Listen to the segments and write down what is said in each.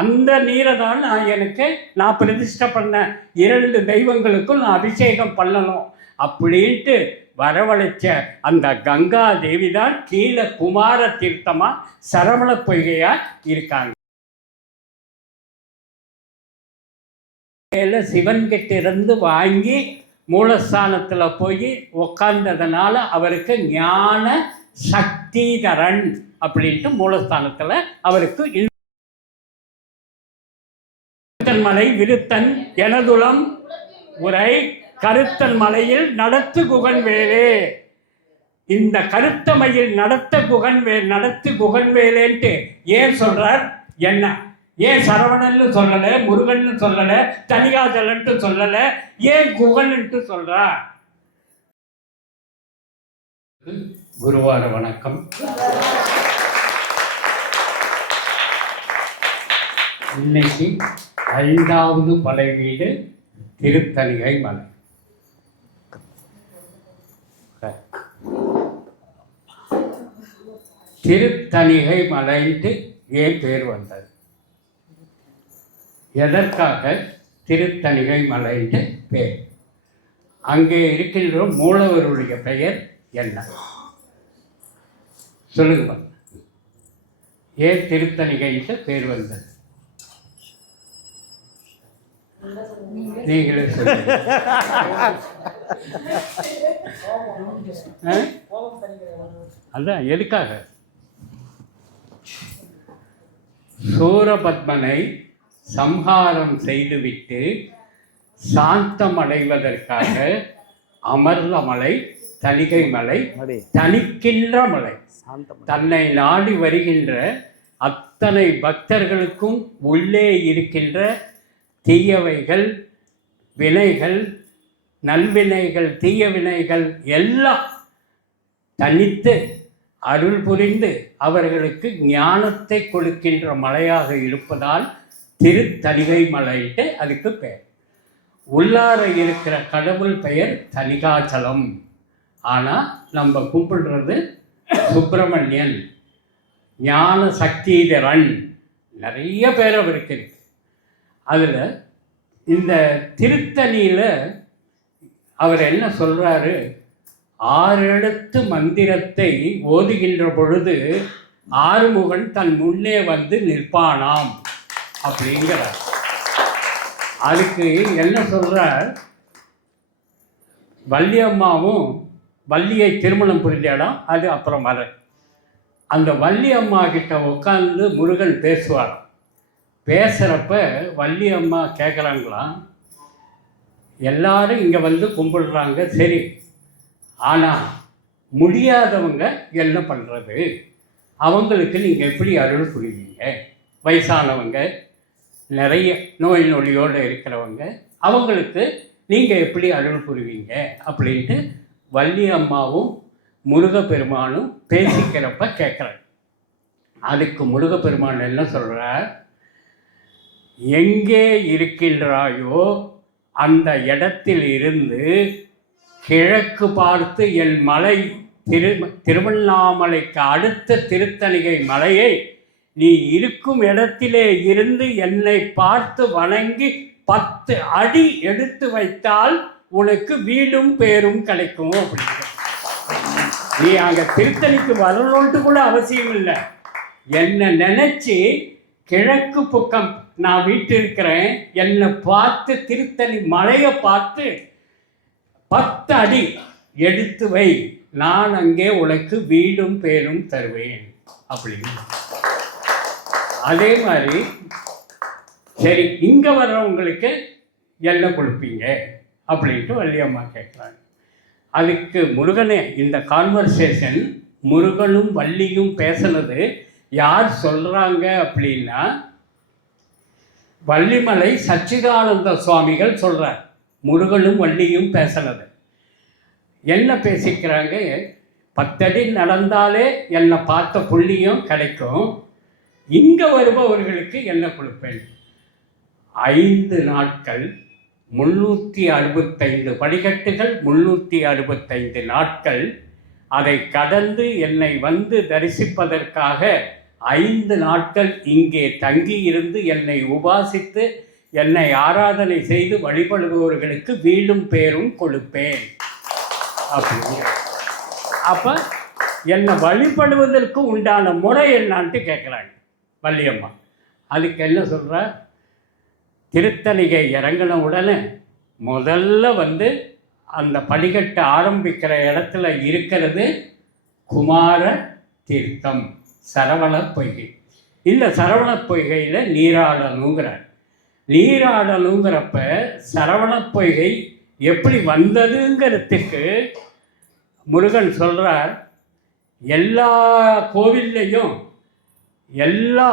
அந்த நீரை தான் நான் பிரதிஷ்டை பண்ண 2 தெய்வங்களுக்கும் நான் அபிஷேகம் பண்ணணும் அப்படின்ட்டு வரவழைச்ச அந்த கங்கா தேவி தான் கீழே குமார தீர்த்தமா சரவண பொய்கையா இருக்காங்க. சிவன்கிட்ட இருந்து வாங்கி மூலஸ்தானத்தில் போய் உக்காந்ததுனால அவருக்கு ஞான சக்திதரன் அப்படின்ட்டு மூலஸ்தானத்தில் அவருக்கு மலை விருத்தன் எனதுளம் உரை கருத்தன் மலையில் நடத்து குகன் வேலே. இந்த கருத்தமையில் நடத்து குகன் வேலேன்ட்டு ஏன் சொல்றார்? என்ன ஏன் சரவணன்னு சொல்லலை, முருகன்னு சொல்லலை, தனிகாஜலன்ட்டு சொல்லலை, ஏன் குகன்ட்டு சொல்றார்? குருவார வணக்கம். இன்னைக்கு 5வது படை வீடு திருத்தணிகை மலை. திருத்தணிகை மலைன்ட்டு ஏன் பேர் வந்தது? எதற்காக திருத்தணிகை மலைன்ட்டு பேர்? அங்கே இருக்கின்ற மூலவருடைய பெயர் என்ன சொல்லுங்க. ஏன் திருத்தணிகைன்ட்டு பேர் வந்தது? நீங்களே சொல்லுங்க. அதான் எதுக்காக? சூரபத்மனை சம்ஹாரம் செய்துவிட்டு சாந்தமடைவதற்காக அமர்ந்த மலை தணிகை மலை, தணிக்கின்ற மலை. தன்னை நாடி வருகின்ற அத்தனை பக்தர்களுக்கும் உள்ளே இருக்கின்ற தீயவைகள், வினைகள், நல்வினைகள், தீய வினைகள் எல்லாம் தனித்து அருள் புரிந்து அவர்களுக்கு ஞானத்தை கொடுக்கின்ற மலையாக இருப்பதால் திருத்தணிகை மலைன்ட்டு அதுக்கு பெயர். உள்ளார இருக்கிற கடவுள் பெயர் தணிகாச்சலம். ஆனால் நம்ம கும்பிடுறது சுப்பிரமணியன், ஞான சக்திதரன், நிறைய பேர் அவருக்கு இருக்கு. அதில் இந்த திருத்தணியில் அவர் என்ன சொல்கிறாரு? 6 எழுத்து மந்திரத்தை ஓதுகின்ற பொழுது ஆறுமுகன் தன் முன்னே வந்து நிற்பானாம் அப்படிங்கிறார். அதுக்கு என்ன சொல்கிறார்? வள்ளியம்மாவும் வள்ளியை திருமணம் புரிந்த இடம் அது அப்புறம் வர. அந்த வள்ளி அம்மா கிட்ட உட்காந்து முருகன் பேசுவார். பேசுகிறப்ப வள்ளி அம்மா கேட்குறாங்களாம், எல்லாரும் இங்கே வந்து கும்பிடுறாங்க சரி, ஆனால் முடியாதவங்க என்ன பண்ணுறது? அவங்களுக்கு நீங்கள் எப்படி அருள் புரிவீங்க? வயசானவங்க, நிறைய நோய் நொடியோடு இருக்கிறவங்க, அவங்களுக்கு நீங்கள் எப்படி அருள் புரிவீங்க அப்படின்ட்டு வள்ளி அம்மாவும் முருகப்பெருமானும் பேசிக்கிறப்ப கேட்குறாங்க. அதுக்கு முருகப்பெருமான் என்ன சொல்கிறார்? எங்கே இருக்கின்றாயோ அந்த இடத்தில் இருந்து கிழக்கு பார்த்து என் மலை திருவண்ணாமலைக்கு அடுத்த திருத்தணிகை மலையை நீ இருக்கும் இடத்திலே இருந்து என்னை பார்த்து வணங்கி 10 அடி எடுத்து வைத்தால் உனக்கு வீடும் பேரும் கிடைக்கும் அப்படின்னு. நீ அங்கே திருத்தணிக்கு வரணுன்ட்டு கூட அவசியம் இல்லை. என்னை நினச்சி கிழக்கு பக்கம் நான் வீட்டு இருக்கிறேன், என்னை பார்த்து திருத்தணி மலையை பார்த்து 10 அடி எடுத்து வை, நான் அங்கே உனக்கு வீடும் பேரும் தருவேன் அப்படின்னு. அதே மாதிரி சரி, இங்கே வர்றவங்களுக்கு என்ன கொடுப்பீங்க அப்படின்ட்டு வள்ளியம்மா கேட்குறாங்க. அதுக்கு முருகனே, இந்த கான்வர்சேஷன் முருகனும் வள்ளியும் பேசுனது யார் சொல்கிறாங்க அப்படின்னா வள்ளிமலை சச்சிதானந்த சுவாமிகள் சொல்கிறார். முருகனும் வள்ளியும் பேசுனது என்ன பேசிக்கிறாங்க? 10 அடி நடந்தாலே என்னை பார்த்த புள்ளியும் கிடைக்கும், இங்கே வருபவர்களுக்கு என்ன கொடுப்பேன்? 5 நாட்கள் 365 படிக்கட்டுகள், 365 நாட்கள் அதை கடந்து என்னை வந்து தரிசிப்பதற்காக 5 நாட்கள் இங்கே தங்கி இருந்து என்னை உபாசித்து என்னை ஆராதனை செய்து வழிபடுபவர்களுக்கு வீடும் பேரும் கொடுப்பேன் அப்படின்னு. அப்போ என்னை வழிபடுவதற்கு உண்டான முறை என்னான்ட்டு கேட்குறாங்க வள்ளியம்மா. அதுக்கு என்ன சொல்கிற, திருத்தணிகை இறங்கின உடனே முதல்ல அந்த படிக்கட்டு ஆரம்பிக்கிற இடத்துல இருக்கிறது குமார தீர்த்தம், சரவண பொய்கை. இந்த சரவண பொய்கையில் நீராடணுங்கிறார். நீராடணுங்கிறப்ப சரவண பொய்கை எப்படி வந்ததுங்கிறதுக்கு முருகன் சொல்கிறார், எல்லா கோவில்லையும் எல்லா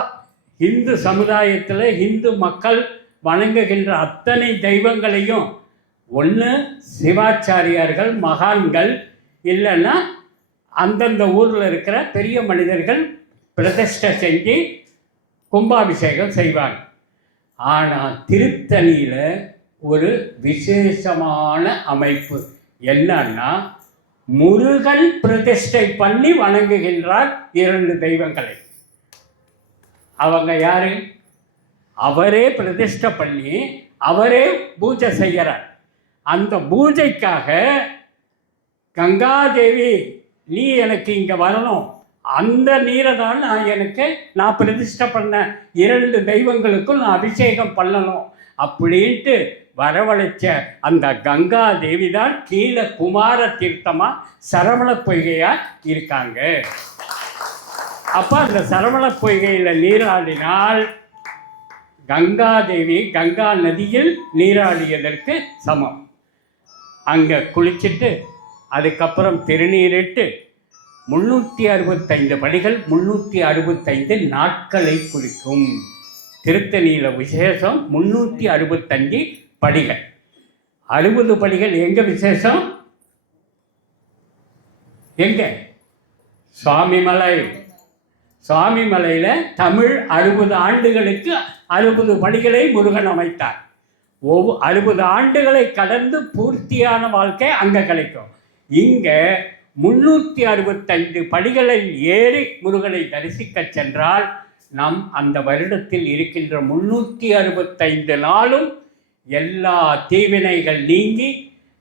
இந்து சமுதாயத்தில் இந்து மக்கள் வணங்குகின்ற அத்தனை தெய்வங்களையும் ஒன்று சிவாச்சாரியார்கள் மகான்கள் இல்லைன்னா அந்தந்த ஊரில் இருக்கிற பெரிய மனிதர்கள் பிரதிஷ்டை செஞ்சு கும்பாபிஷேகம் செய்வாங்க. ஆனால் திருத்தணியில் ஒரு விசேஷமான அமைப்பு என்னன்னா, முருகன் பிரதிஷ்டை பண்ணி வணங்குகின்றார் 2 தெய்வங்களை. அவங்க யாரு? அவரே பிரதிஷ்டை பண்ணி அவரே பூஜை செய்கிறார். அந்த பூஜைக்காக கங்காதேவி நீ எனக்கு இங்கே வரணும், அந்த நீரை தான் நான் பிரதிஷ்டை பண்ண 2 தெய்வங்களுக்கும் நான் அபிஷேகம் பண்ணணும் அப்படின்ட்டு வரவழைச்ச அந்த கங்கா தேவி தான் கீழே குமார தீர்த்தமாக சரவண பொய்கையாக இருக்காங்க. அப்போ அந்த சரவண பொய்கையில் நீராடினால் கங்காதேவி கங்கா நதியில் நீராடியதற்கு சமம். அங்கே குளிச்சுட்டு அதுக்கப்புறம் திருநீரிட்டு 365 படிகள் 365 நாட்களை குறிக்கும். திருத்தணியில் விசேஷம் 365 படிகள். 60 படிகள் எங்கே விசேஷம்? எங்கே? சுவாமிமலை. சுவாமிமலையில் தமிழ் 60 ஆண்டுகளுக்கு 60 படிகளை முருகன் அமைத்தார். 60 ஆண்டுகளை கடந்து பூர்த்தியான வாழ்க்கை அங்கே கிடைக்கும். இங்கே 365 படிகளில் ஏறி முருகனை தரிசிக்க சென்றால் நம் அந்த வருடத்தில் இருக்கின்ற 365 நாளும் எல்லா தீவினைகள் நீங்கி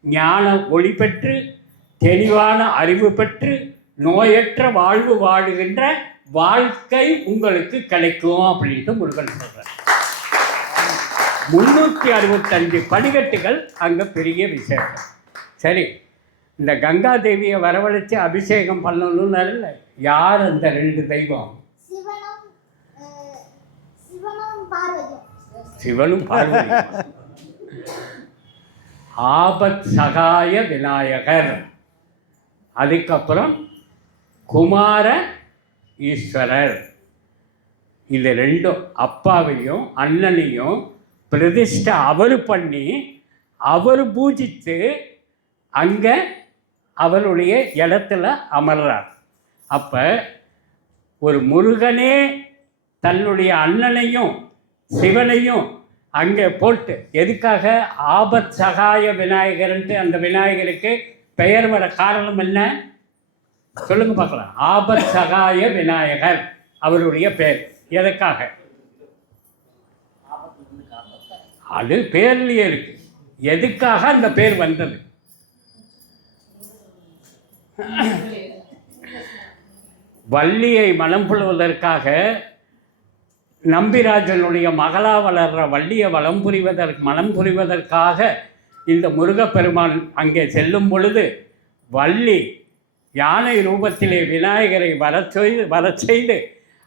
ஞான ஒளி பெற்று தெளிவான அறிவு பெற்று நோயற்ற வாழ்வு வாழுகின்ற வாழ்க்கை உங்களுக்கு கிடைக்கும் அப்படின்ட்டு முருகன் சொல்கிறார். 365 படிக்கட்டுகள் அங்கே பெரிய விசேஷம். சரி, இந்த கங்கா தேவியை வரவழைச்சு அபிஷேகம் பண்ணணும்னு இல்லை. யார் அந்த 2 தெய்வம்? சிவனும் பார்வதி. ஆபத் சகாய விநாயகர், அதுக்கப்புறம் குமார ஈஸ்வரர். இது 2 அப்பாவையும் அண்ணனையும் பிரதிஷ்டை அவர் பண்ணி அவர் பூஜித்து அங்கே அவருடைய இடத்துல அமர்றார். அப்போ ஒரு முருகனே தன்னுடைய அண்ணனையும் சிவனையும் அங்கே போட்டு எதுக்காக ஆபத் சகாய விநாயகர்ன்ட்டு அந்த விநாயகருக்கு பெயர் வர காரணம் என்ன சொல்லுங்க பார்க்கலாம். ஆபத் சகாய விநாயகர் அவருடைய பெயர் எதுக்காக? அது பேர்லேயே இருக்கு. எதுக்காக அந்த பேர் வந்தது? வள்ளியை மனம் புரிவதற்காக, நம்பிராஜனுடைய மகளா வளர்ற வள்ளியை மனம் புரிவதற்காக இந்த முருகப்பெருமான் அங்கே செல்லும் பொழுது வள்ளி யானை ரூபத்திலே விநாயகரை வரச் செய்து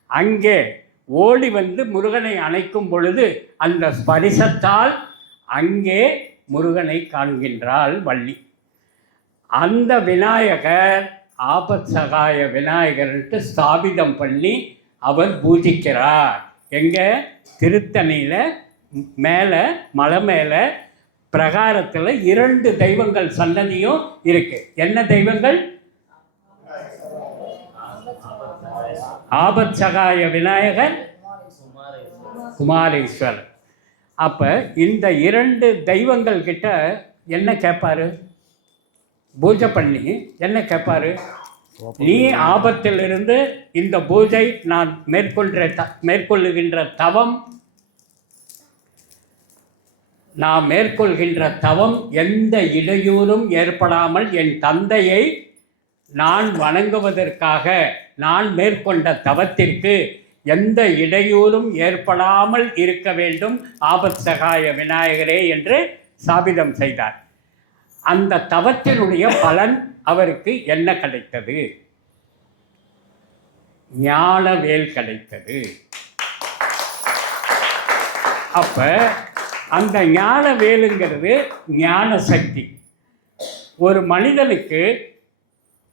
அங்கே ஓடி முருகனை அணைக்கும் பொழுது அந்த ஸ்பரிசத்தால் அங்கே முருகனை காண்கின்றாள் வள்ளி. அந்த விநாயகர் ஆபத் சகாய விநாயகர்ன்ட்டு ஸ்தாபிதம் பண்ணி அவர் பூஜிக்கிறார். எங்கே? திருத்தணியில் மேலே மலை மேலே பிரகாரத்தில் 2 தெய்வங்கள் சன்னதியும் இருக்கு. என்ன தெய்வங்கள்? ஆபத் சகாய விநாயகர், குமாரேஸ்வரர். அப்போ இந்த 2 தெய்வங்கள் கிட்ட என்ன கேட்பாரு? பூஜை பண்ணி என்ன கேட்பாரு? நீ ஆபத்திலிருந்து இந்த பூஜை நான் மேற்கொள்ளுகின்ற தவம், நான் மேற்கொள்கின்ற தவம் எந்த இடையூறும் ஏற்படாமல் என் தந்தையை நான் வணங்குவதற்காக நான் மேற்கொண்ட தவத்திற்கு எந்த இடையூறும் ஏற்படாமல் இருக்க வேண்டும் ஆபத் சகாய விநாயகரே என்று சாபிதம் செய்தார். அந்த தவத்தினுடைய பலன் அவருக்கு என்ன கிடைத்தது? ஞானவேல் கிடைத்தது. அப்ப அந்த ஞானவேலுங்கிறது ஞான சக்தி. ஒரு மனிதனுக்கு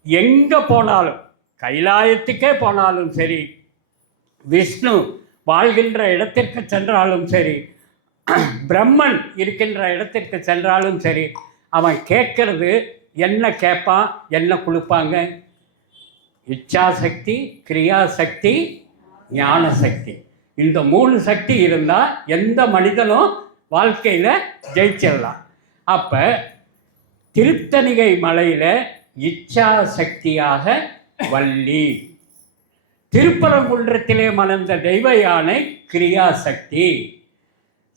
எங்கே போனாலும், கைலாயத்துக்கே போனாலும் சரி, விஷ்ணு வாழ்கின்ற இடத்திற்கு சென்றாலும் சரி, பிரம்மன் இருக்கின்ற இடத்திற்கு சென்றாலும் சரி, அவன் கேட்கறது என்ன கேட்பான், என்ன கொடுப்பாங்க? இச்சாசக்தி, கிரியாசக்தி, ஞான சக்தி. இந்த 3 சக்தி இருந்தால் எந்த மனிதனும் வாழ்க்கையில் ஜெயிச்சிடலாம். அப்போ திருத்தணிகை மலையில் இச்சா சக்தியாக வள்ளி, திருப்பரங்குன்றத்திலே மணந்த தெய்வ யானை கிரியாசக்தி,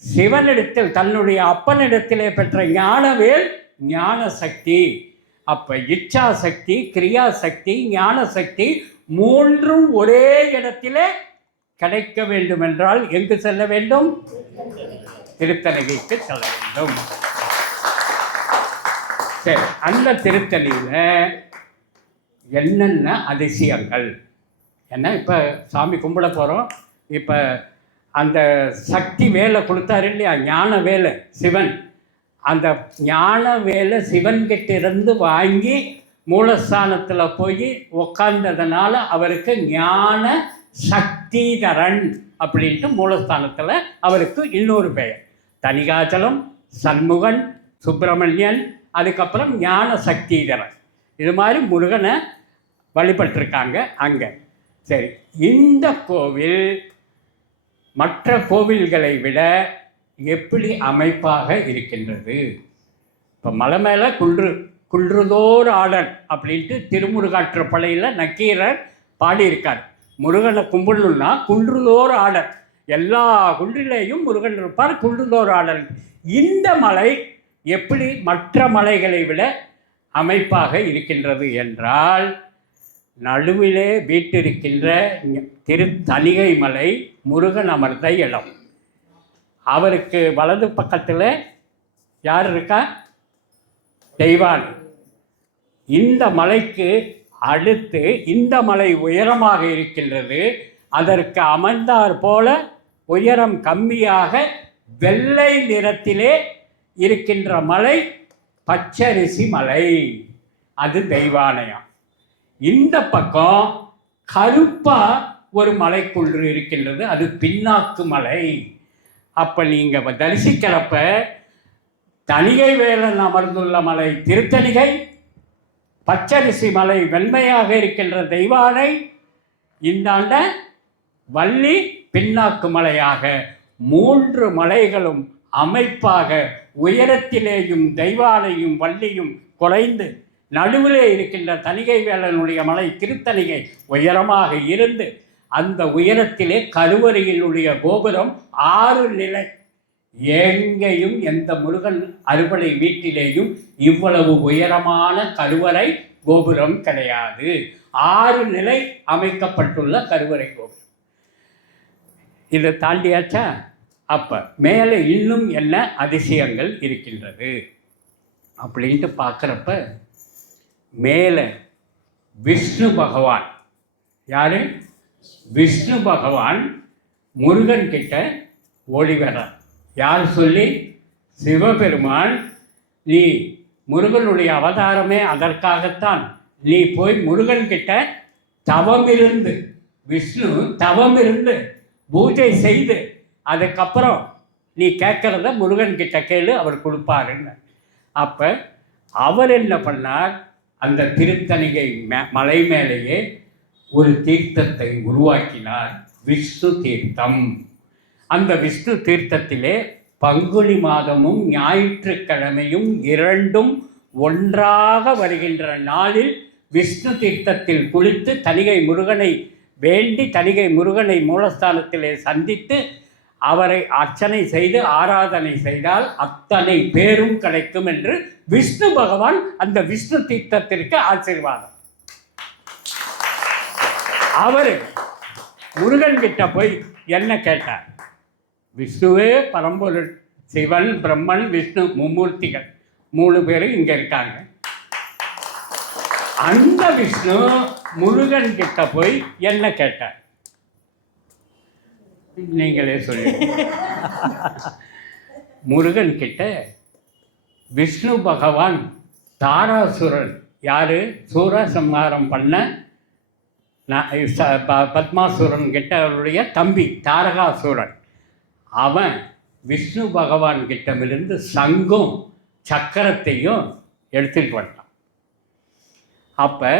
சிவனிடத்தில் தன்னுடைய அப்பனிடத்திலே பெற்ற ஞானவேல் ஞான சக்தி. அப்ப இச்சா சக்தி, கிரியாசக்தி, ஞான சக்தி 3ம் ஒரே இடத்திலே கிடைக்க வேண்டும் என்றால் எங்கு செல்ல வேண்டும்? திருத்தணிகைக்கு செல்ல வேண்டும். சரி, அந்த திருத்தணியில் என்னென்ன அதிசயங்கள்? ஏன்னா இப்போ சாமி கும்பிட போகிறோம். இப்போ அந்த சக்தி வேலை கொடுத்தாரு இல்லையா, ஞான வேலை சிவன். அந்த ஞான வேலை சிவன்கிட்டிருந்து வாங்கி மூலஸ்தானத்தில் போய் உக்காந்ததுனால அவருக்கு ஞான சக்திதரன் அப்படின்ட்டு மூலஸ்தானத்தில் அவருக்கு இன்னொரு பெயர். தணிகாச்சலம், சண்முகன், சுப்பிரமணியன், அதுக்கப்புறம் ஞான சக்திதரன். இது மாதிரி முருகனை வழிபட்டிருக்காங்க அங்கே. சரி, இந்த கோவில் மற்ற கோவில்களை விட எப்படி அமைப்பாக இருக்கின்றது? இப்போ மலை மேலே குன்றுதோர் ஆடல் அப்படின்ட்டு திருமுருகாற்றுப்படையில் நக்கீரர் பாடியிருக்கார். முருகனை கும்பிடணுன்னா குன்றுதோர் ஆடல், எல்லா குன்றிலேயும் முருகன் இருப்பார், குன்றுதோர் ஆடல். இந்த மலை எப்படி மற்ற மலைகளை விட அமைப்பாக இருக்கின்றது என்றால், நடுவிலே வீட்டிருக்கின்ற திருத்தணிகை மலை முருகன் அமர்ந்த இடம். அவருக்கு வலது பக்கத்தில் யார் இருக்கா? தெய்வானை. இந்த மலைக்கு அடுத்து இந்த மலை உயரமாக இருக்கின்றது. அதற்கு அமர்ந்தார் போல உயரம் கம்மியாக வெள்ளை நிறத்திலே இருக்கின்ற மலை பச்சரிசி மலை, அது தெய்வாலயம். இந்த பக்கம் கருப்பா ஒரு மலைக்குன்று இருக்கின்றது, அது பின்னாக்கு மலை. அப்போ நீங்கள் தரிசிக்கிறப்ப தணிகை வேலன் அமர்ந்துள்ள மலை திருத்தணிகை, பச்சரிசி மலை வெண்மையாக இருக்கின்ற தெய்வானை, இந்தாண்ட வள்ளி பின்னாக்கு மலையாக 3 மலைகளும் அமைப்பாக உயரத்திலேயும் தெய்வானையும் வள்ளியும் குறைந்து நடுவிலே இருக்கின்ற தணிகை வேலனுடைய மலை திருத்தணிகை உயரமாக இருந்து, அந்த உயரத்திலே கருவறையினுடைய கோபுரம் 6 நிலை. எங்கேயும் எந்த முருகன் அறுபடை வீட்டிலேயும் இவ்வளவு உயரமான கருவறை கோபுரம் கிடையாது. 6 நிலை அமைக்கப்பட்டுள்ள கருவறை கோபுரம். இதை தாண்டியாச்சா? அப்போ மேலே இன்னும் என்ன அதிசயங்கள் இருக்கின்றது அப்படின்ட்டு பார்க்குறப்ப, மேலே விஷ்ணு பகவான், யார்? விஷ்ணு பகவான் முருகன் கிட்ட ஓடி வர்றார். யார் சொல்லி? சிவபெருமான், நீ முருகனுடைய அவதாரமே அதற்காகத்தான். நீ போய் முருகன் கிட்ட தவமிருந்து, விஷ்ணு தவமிருந்து பூஜை செய்து, அதுக்கப்புறம் நீ கேட்குறத முருகன் கிட்ட கேளு, அவர் கொடுப்பாருன்னு. அப்போ அவர் என்ன பண்ணார்? அந்த திருத்தணிகை மலை மேலேயே ஒரு தீர்த்தத்தை உருவாக்கினார், விஷ்ணு தீர்த்தம். அந்த விஷ்ணு தீர்த்தத்திலே பங்குனி மாதமும் ஞாயிற்றுக்கிழமையும் 2ம் ஒன்றாக வருகின்ற நாளில் விஷ்ணு தீர்த்தத்தில் குளித்து தணிகை முருகனை வேண்டி தணிகை முருகனை மூலஸ்தானத்திலே சந்தித்து அவரை அர்ச்சனை செய்து ஆராதனை செய்தால் அத்தனை பேரும் கிடைக்கும் என்று விஷ்ணு பகவான் அந்த விஷ்ணு தீர்த்தத்திற்கு ஆசீர்வாதம். அவர் முருகன் கிட்ட போய் என்ன கேட்டார்? விஷ்ணுவே பரம்பொருள், சிவன் பிரம்மன் விஷ்ணு மும்மூர்த்திகள் 3 பேரும் இங்க இருக்காங்க. அந்த விஷ்ணு முருகன் கிட்ட போய் என்ன கேட்டார்? நீங்களே சொல்லி. முருகன் கிட்ட விஷ்ணு பகவான் தாராசுரன், யாரு சூரசம்ஹாரம் பண்ண பத்மாசுரன் கிட்ட அவருடைய தம்பி தாரகாசுரன், அவன் விஷ்ணு பகவான் கிட்டமிருந்து சங்கும் சக்கரத்தையும் எடுத்துட்டு வந்தான். அப்போ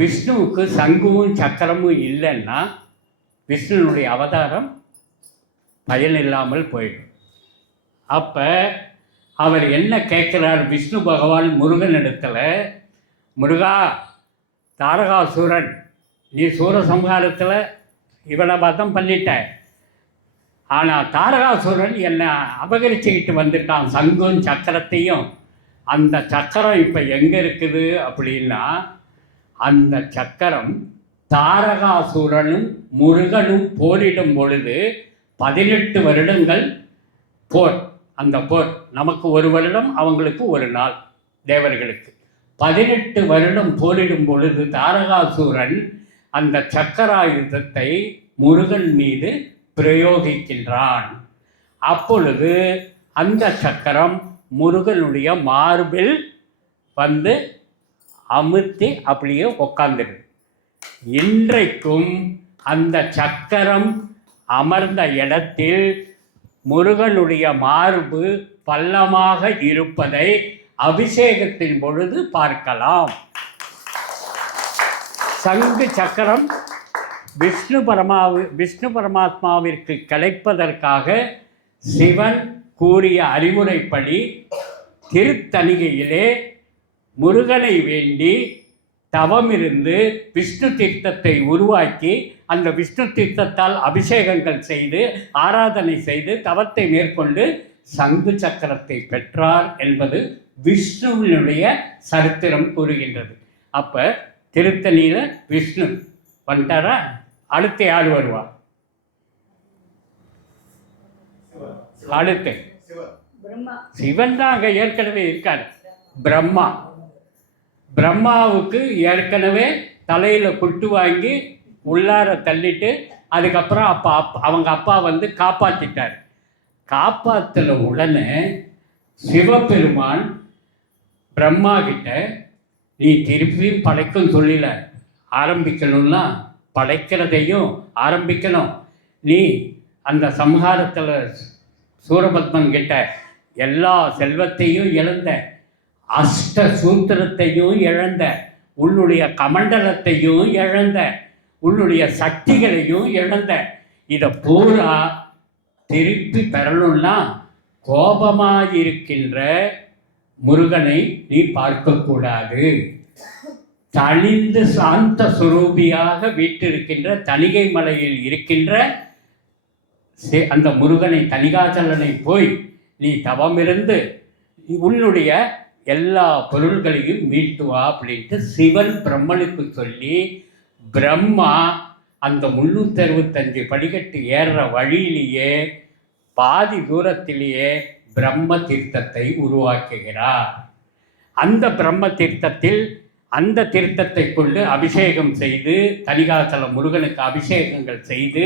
விஷ்ணுவுக்கு சங்குவும் சக்கரமும் இல்லைன்னா விஷ்ணுனுடைய அவதாரம் பயனில்லாமல் போயிடும். அப்போ அவர் என்ன கேட்குறார் விஷ்ணு பகவான் முருகன் இடத்துல? முருகா, தாரகாசுரன் நீ சூரசம்ஹாரத்தில் இவனை பதம் பண்ணிட்ட, ஆனால் தாரகாசுரன் என்னை அபகரிச்சுக்கிட்டு வந்துட்டான் சங்கும் சக்கரத்தையும். அந்த சக்கரம் இப்போ எங்கே இருக்குது அப்படின்னா, அந்த சக்கரம் தாரகாசுரனும் முருகனும் போரிடும் பொழுது 18 வருடங்கள் போர். அந்த போர் நமக்கு 1 வருடம், அவங்களுக்கு 1 நாள், தேவர்களுக்கு 18 வருடம் போரிடும் பொழுது தாரகாசுரன் அந்த சக்கராயுதத்தை முருகன் மீது பிரயோகிக்கின்றான். அப்பொழுது அந்த சக்கரம் முருகனுடைய மார்பில் வந்து அமுத்தி அப்படியே உட்கார்ந்துடு. இன்றைக்கும் அந்த சக்கரம் அமர்ந்த இடத்தில் முருகனுடைய மார்பு பள்ளமாக இருப்பதை அபிஷேகத்தின் பொழுது பார்க்கலாம். சங்கு சக்கரம் விஷ்ணு பரமாத்மாவிற்கு கிடைப்பதற்காக சிவன் கூறிய அறிவுரைப்படி திருத்தணிகையிலே முருகனை வேண்டி தவமிருந்து விஷ்ணு தீர்த்தத்தை உருவாக்கி அந்த விஷ்ணு தீர்த்தத்தால் அபிஷேகங்கள் செய்து ஆராதனை செய்து தவத்தை மேற்கொண்டு சங்கு சக்கரத்தை பெற்றார் என்பது விஷ்ணுவினுடைய சரித்திரம் கூறுகின்றது. அப்போ திருத்தணியில் விஷ்ணு வந்துட்டாரா? அடுத்து யார் வருவா? அடுத்து சிவன் தான் அங்கே ஏற்கனவே இருக்கார். பிரம்மாவுக்கு ஏற்கனவே தலையில் குட்டு வாங்கி உள்ளார தள்ளிட்டு அதுக்கப்புறம் அவங்க அப்பா வந்து காப்பாற்றிட்டார். காப்பாற்றின உடனே சிவபெருமான் பிரம்மா கிட்ட, நீ திருப்பியும் படைக்கும் தொழில ஆரம்பிக்கணும்னா படைக்கிறதையும் ஆரம்பிக்கணும். நீ அந்த சம்ஹாரத்தில் சூரபத்மன் கிட்ட எல்லா செல்வத்தையும் இழந்த, அஷ்ட சூத்திரத்தையும் இழந்த, உன்னுடைய கமண்டலத்தையும் இழந்த, உன்னுடைய சக்திகளையும் இழந்த, இதை பூரா திருப்பி பெறணும்னா கோபமாயிருக்கின்ற முருகனை நீ பார்க்கக்கூடாது. தனிந்து சாந்த சுரூபியாக வீட்டிருக்கின்ற தணிகை மலையில் இருக்கின்ற அந்த முருகனை தணிகாச்சலனை போய் நீ தவமிருந்து உன்னுடைய எல்லா பொருள்களையும் மீட்டு வா அப்படின்ட்டு சிவன் பிரம்மனுக்கு சொல்லி, பிரம்மா அந்த 365 படிக்கட்டு ஏறுற வழியிலேயே பாதி தூரத்திலேயே பிரம்ம தீர்த்தத்தை உருவாக்குகிறார். அந்த பிரம்ம தீர்த்தத்தில் அந்த தீர்த்தத்தை கொண்டு அபிஷேகம் செய்து தணிகாச்சல முருகனுக்கு அபிஷேகங்கள் செய்து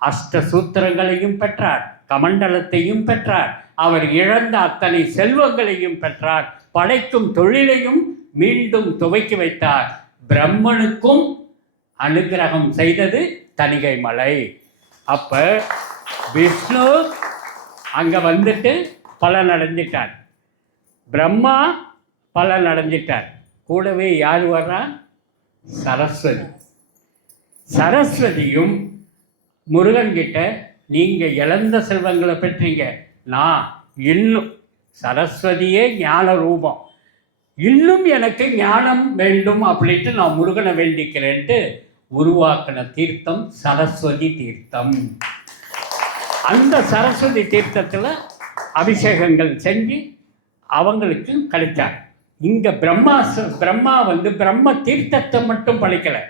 அஷ்ட சூத்திரங்களையும் பெற்றார், கமண்டலத்தையும் பெற்றார், அவர் இழந்த அத்தனை செல்வங்களையும் பெற்றார், படைக்கும் தொழிலையும் மீண்டும் துவக்கி வைத்தார். பிரம்மனுக்கும் அனுகிரகம் செய்தது தணிகை மலை. அப்ப விஷ்ணு அங்க வந்துட்டு பலன் அடைஞ்சிட்டார், பிரம்மா பலன் அடைஞ்சிட்டார். கூடவே யார் வர்றா? சரஸ்வதி. சரஸ்வதியும் முருகன் கிட்ட, நீங்க இழந்த செல்வங்களை பெற்றீங்க, நான் இன்னும், சரஸ்வதியே ஞான ரூபம், இன்னும் எனக்கு ஞானம் வேண்டும் அப்படின்ட்டு நான் முருகனை வேண்டிக்கிறேன்ட்டு உருவாக்கின தீர்த்தம் சரஸ்வதி தீர்த்தம். அந்த சரஸ்வதி தீர்த்தத்தில் அபிஷேகங்கள் செஞ்சு அவங்களுக்கு கிடைச்சார். இங்கே பிரம்மா வந்து பிரம்ம தீர்த்தத்தை மட்டும் படைக்கலை,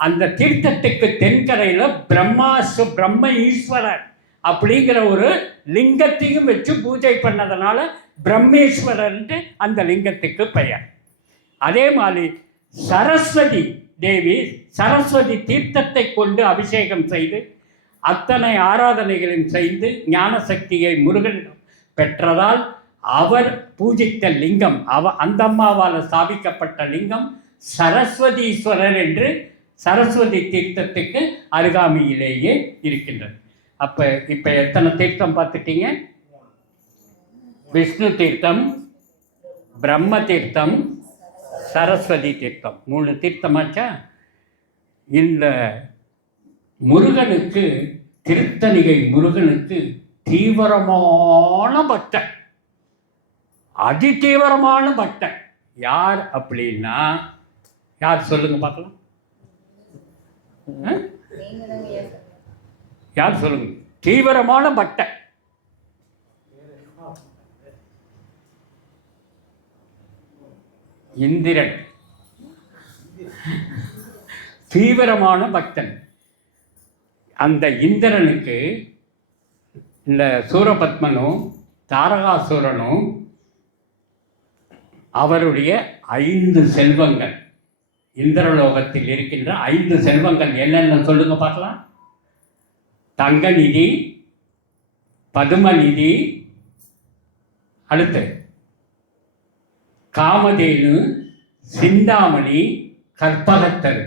அந்த தீர்த்தத்துக்கு தென்கரையில் பிரம்ம ஈஸ்வரர் அப்படிங்கிற ஒரு லிங்கத்தையும் வச்சு பூஜை பண்ணதுனால பிரம்மேஸ்வரர்ன்ட்டு அந்த லிங்கத்துக்கு பெயர். அதே மாதிரி சரஸ்வதி தேவி சரஸ்வதி தீர்த்தத்தை கொண்டு அபிஷேகம் செய்து அத்தனை ஆராதனைகளையும் செய்து ஞான சக்தியை முருகனிடம் பெற்றதால் அவர் பூஜித்த லிங்கம் அந்த அம்மாவால் ஸ்தாபிக்கப்பட்ட லிங்கம் சரஸ்வதீஸ்வரர் என்று சரஸ்வதி தீர்த்தத்துக்கு அருகாமையிலேயே இருக்கின்றது. இப்போ எத்தனை தீர்த்தம் பார்த்துட்டீங்க? விஷ்ணு தீர்த்தம், பிரம்ம தீர்த்தம், சரஸ்வதி தீர்த்தம், 3 தீர்த்தமாச்சா? இந்த முருகனுக்கு திருத்தணிகை முருகனுக்கு தீவிரமான பக்தன், அதி தீவிரமான பக்தன். யார் அப்படின்னா யார் சொல்லுங்க பார்க்கலாம்? யார் சொல்லுங்க? தீவிரமான பக்தன் இந்திரன், தீவிரமான பக்தன். அந்த இந்திரனுக்கு இந்த சூரபத்மனும் தாரகாசுரனும் அவருடைய 5 செல்வங்கள், இந்திரலோகத்தில் இருக்கின்ற 5 செல்வங்கள் என்னென்ன சொல்லுங்க பார்க்கலாம்? தங்கநிதி, பதுமநிதி, அடுத்து காமதேனு, சிந்தாமணி, கற்பகத்தரு.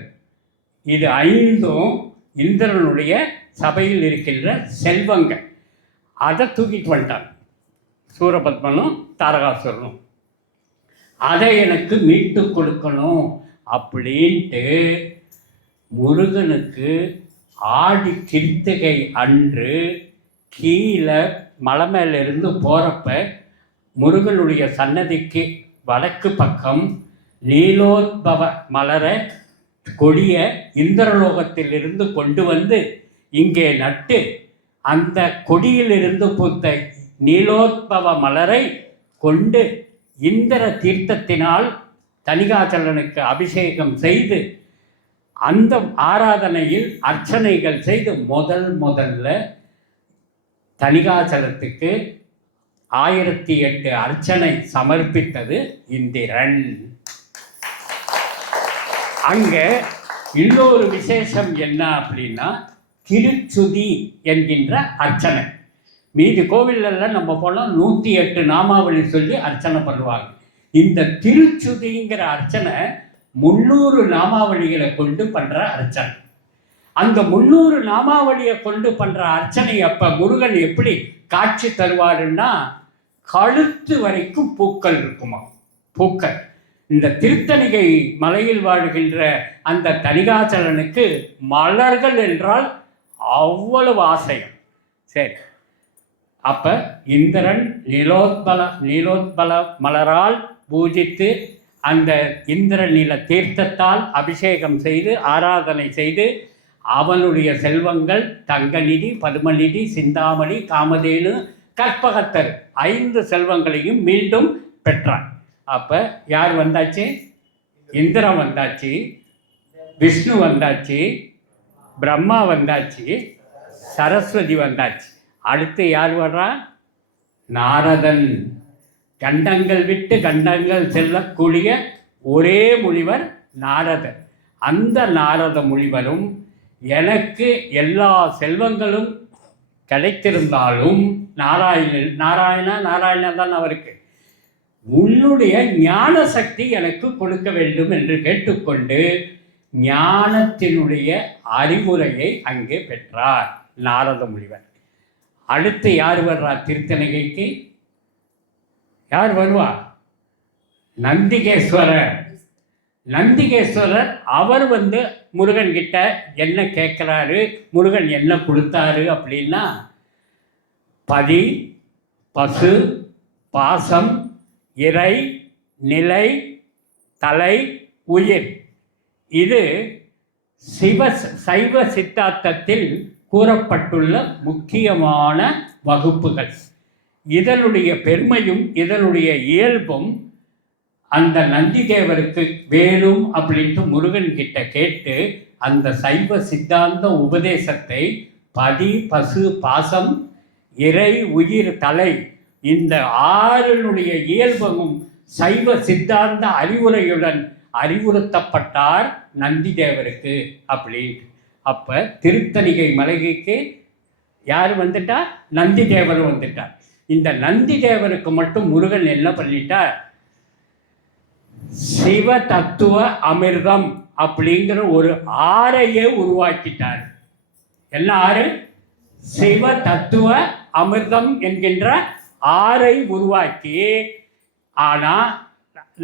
இது 5ம் இந்திரனுடைய சபையில் இருக்கின்ற செல்வங்கள். அதை தூக்கிட்டு வந்துட்டான் சூரபத்மனும் தாரகாசுரனும். அதை எனக்கு மீட்டு கொடுக்கணும் அப்படின்ட்டு முருகனுக்கு ஆடி கிருத்திகை அன்று கீழே மலை மேலிருந்து போகிறப்ப முருகனுடைய சன்னதிக்கு வடக்கு பக்கம் நீலோத்பவ மலரை கொடிய இந்திரலோகத்திலிருந்து கொண்டு வந்து இங்கே நட்டு அந்த கொடியிலிருந்து பூத்த நீலோத்பவ மலரை கொண்டு இந்திர தீர்த்தத்தினால் தணிகாச்சலனுக்கு அபிஷேகம் செய்து அந்த ஆராதனையில் அர்ச்சனைகள் செய்து முதல்ல தணிகாச்சலத்துக்கு 1008 அர்ச்சனை சமர்ப்பித்தது இந்திரன். அங்கே இன்னொரு விசேஷம் என்ன அப்படின்னா திருச்சுதி என்கின்ற அர்ச்சனை. மீதி கோவிலெல்லாம் நம்ம போனால் 108 நாமாவளி சொல்லி அர்ச்சனை பண்ணுவாங்க. இந்த திருச்சுதிங்கிற அர்ச்சனை 300 நாமாவளிகளை கொண்டு பண்ணுற அர்ச்சனை. அந்த 300 நாமாவளியை கொண்டு பண்ணுற அர்ச்சனை அப்போ முருகன் எப்படி காட்சி தருவாருன்னா கழுத்து வரைக்கும் பூக்கள் இருக்குமா, பூக்கள். இந்த திருத்தணிகை மலையில் வாழ்கின்ற அந்த தணிகாச்சலனுக்கு மலர்கள் என்றால் அவ்வளவு ஆசையம். சரி, அப்போ இந்திரன் நீலோத்பல மலரால் பூஜித்து அந்த இந்திர நீல தீர்த்தத்தால் அபிஷேகம் செய்து ஆராதனை செய்து அவனுடைய செல்வங்கள் தங்கநிதி, பதுமநிதி, சிந்தாமணி, காமதேனு, கற்பகத்தர் 5 செல்வங்களையும் மீண்டும் பெற்றான். அப்போ யார் வந்தாச்சு? இந்திரன் வந்தாச்சு, விஷ்ணு வந்தாச்சு, பிரம்மா வந்தாச்சு, சரஸ்வதி வந்தாச்சு. அடுத்து யார் வர்றா? நாரதன். கண்டங்கள் விட்டு கண்டங்கள் செல்லக்கூடிய ஒரே முனிவர் நாரதர். அந்த நாரத முனிவரும் எனக்கு எல்லா செல்வங்களும் கிடைத்திருந்தாலும் நாராயணா தான் அவருக்கு உன்னுடைய ஞான சக்தி எனக்கு கொடுக்க வேண்டும் என்று கேட்டுக்கொண்டு ஞானத்தினுடைய அறிவுரையை அங்கே பெற்றார் நாரத முனிவர். அடுத்து யார் வர்றா? திருத்தணிகைக்கு யார் வருவா? நந்திகேஸ்வரர். நந்திகேஸ்வரர் அவர் வந்து முருகன் கிட்ட என்ன கேட்குறாரு, முருகன் என்ன கொடுத்தாரு அப்படின்னா பதி, பசு, பாசம், இறை, நிலை, தலை, உயிர். இது சைவ சித்தாந்தத்தில் கூறப்பட்டுள்ள முக்கியமான வகுப்புகள். இதனுடைய பெருமையும் இதனுடைய இயல்பும் அந்த நந்தி தேவருக்கு வேணும் அப்படின்ட்டு முருகன் கிட்ட கேட்டு அந்த சைவ சித்தாந்த உபதேசத்தை பதி, பசு, பாசம், இறை, உயிர், தலை இந்த ஆறினுடைய இயல்பமும் சைவ சித்தாந்த அறிவுரையுடன் அறிவுறுத்தப்பட்டார் நந்தி தேவருக்கு அப்படின்ட்டு. அப்போ திருத்தணிகை மலைக்கு யார் வந்துட்டா? நந்தி தேவர் வந்துட்டார். இந்த நந்தி தேவருக்கு மட்டும் முருகன் என்ன பண்ணிட்டார்? சிவ தத்துவ அமிர்தம் அப்படிங்கிற ஒரு ஆறையே உருவாக்கிட்டார். என்ன ஆறு? சிவ தத்துவ அமிர்தம் என்கின்ற ஆறை உருவாக்கி, ஆனால்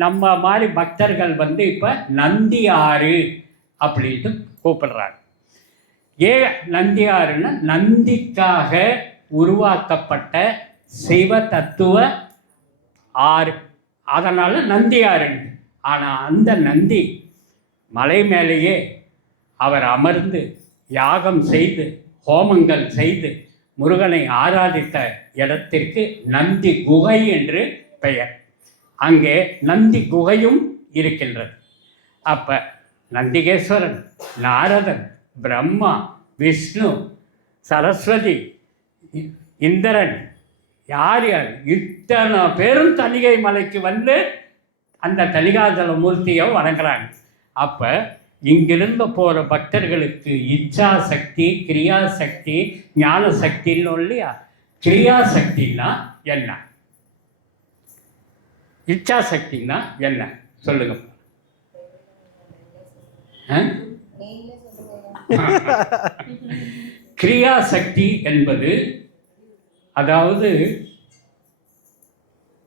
நம்ம மாதிரி பக்தர்கள் இப்போ நந்தி ஆறு அப்படின்ட்டு கூப்பிடுறாங்க. ஏன் நந்தி ஆறுன்னா நந்திக்காக உருவாக்கப்பட்ட சிவ தத்துவ ஆறு, அதனால் நந்தி ஆறுன்னு. ஆனால் அந்த நந்தி மலை மேலேயே அவர் அமர்ந்து யாகம் செய்து ஹோமங்கள் செய்து முருகனை ஆராதித்த இடத்திற்கு நந்தி குகை என்று பெயர். அங்கே நந்தி குகையும் இருக்கின்றது. அப்போ நந்திகேஸ்வரன், நாரதன், பிரம்மா, விஷ்ணு, சரஸ்வதி, இந்திரன், யார் யார் இத்தனை பேரும் தணிகை மலைக்கு வந்து அந்த தணிகாசல மூர்த்தியை வணங்குறாங்க. அப்போ இங்கிருந்து போகிற பக்தர்களுக்கு இச்சா சக்தி, கிரியா சக்தி, ஞான சக்தின்னு இல்லையா? கிரியா சக்தின்னா என்ன? இச்சா சக்தின்னா என்ன சொல்லுங்க. கிரியா சக்தி என்பது, அதாவது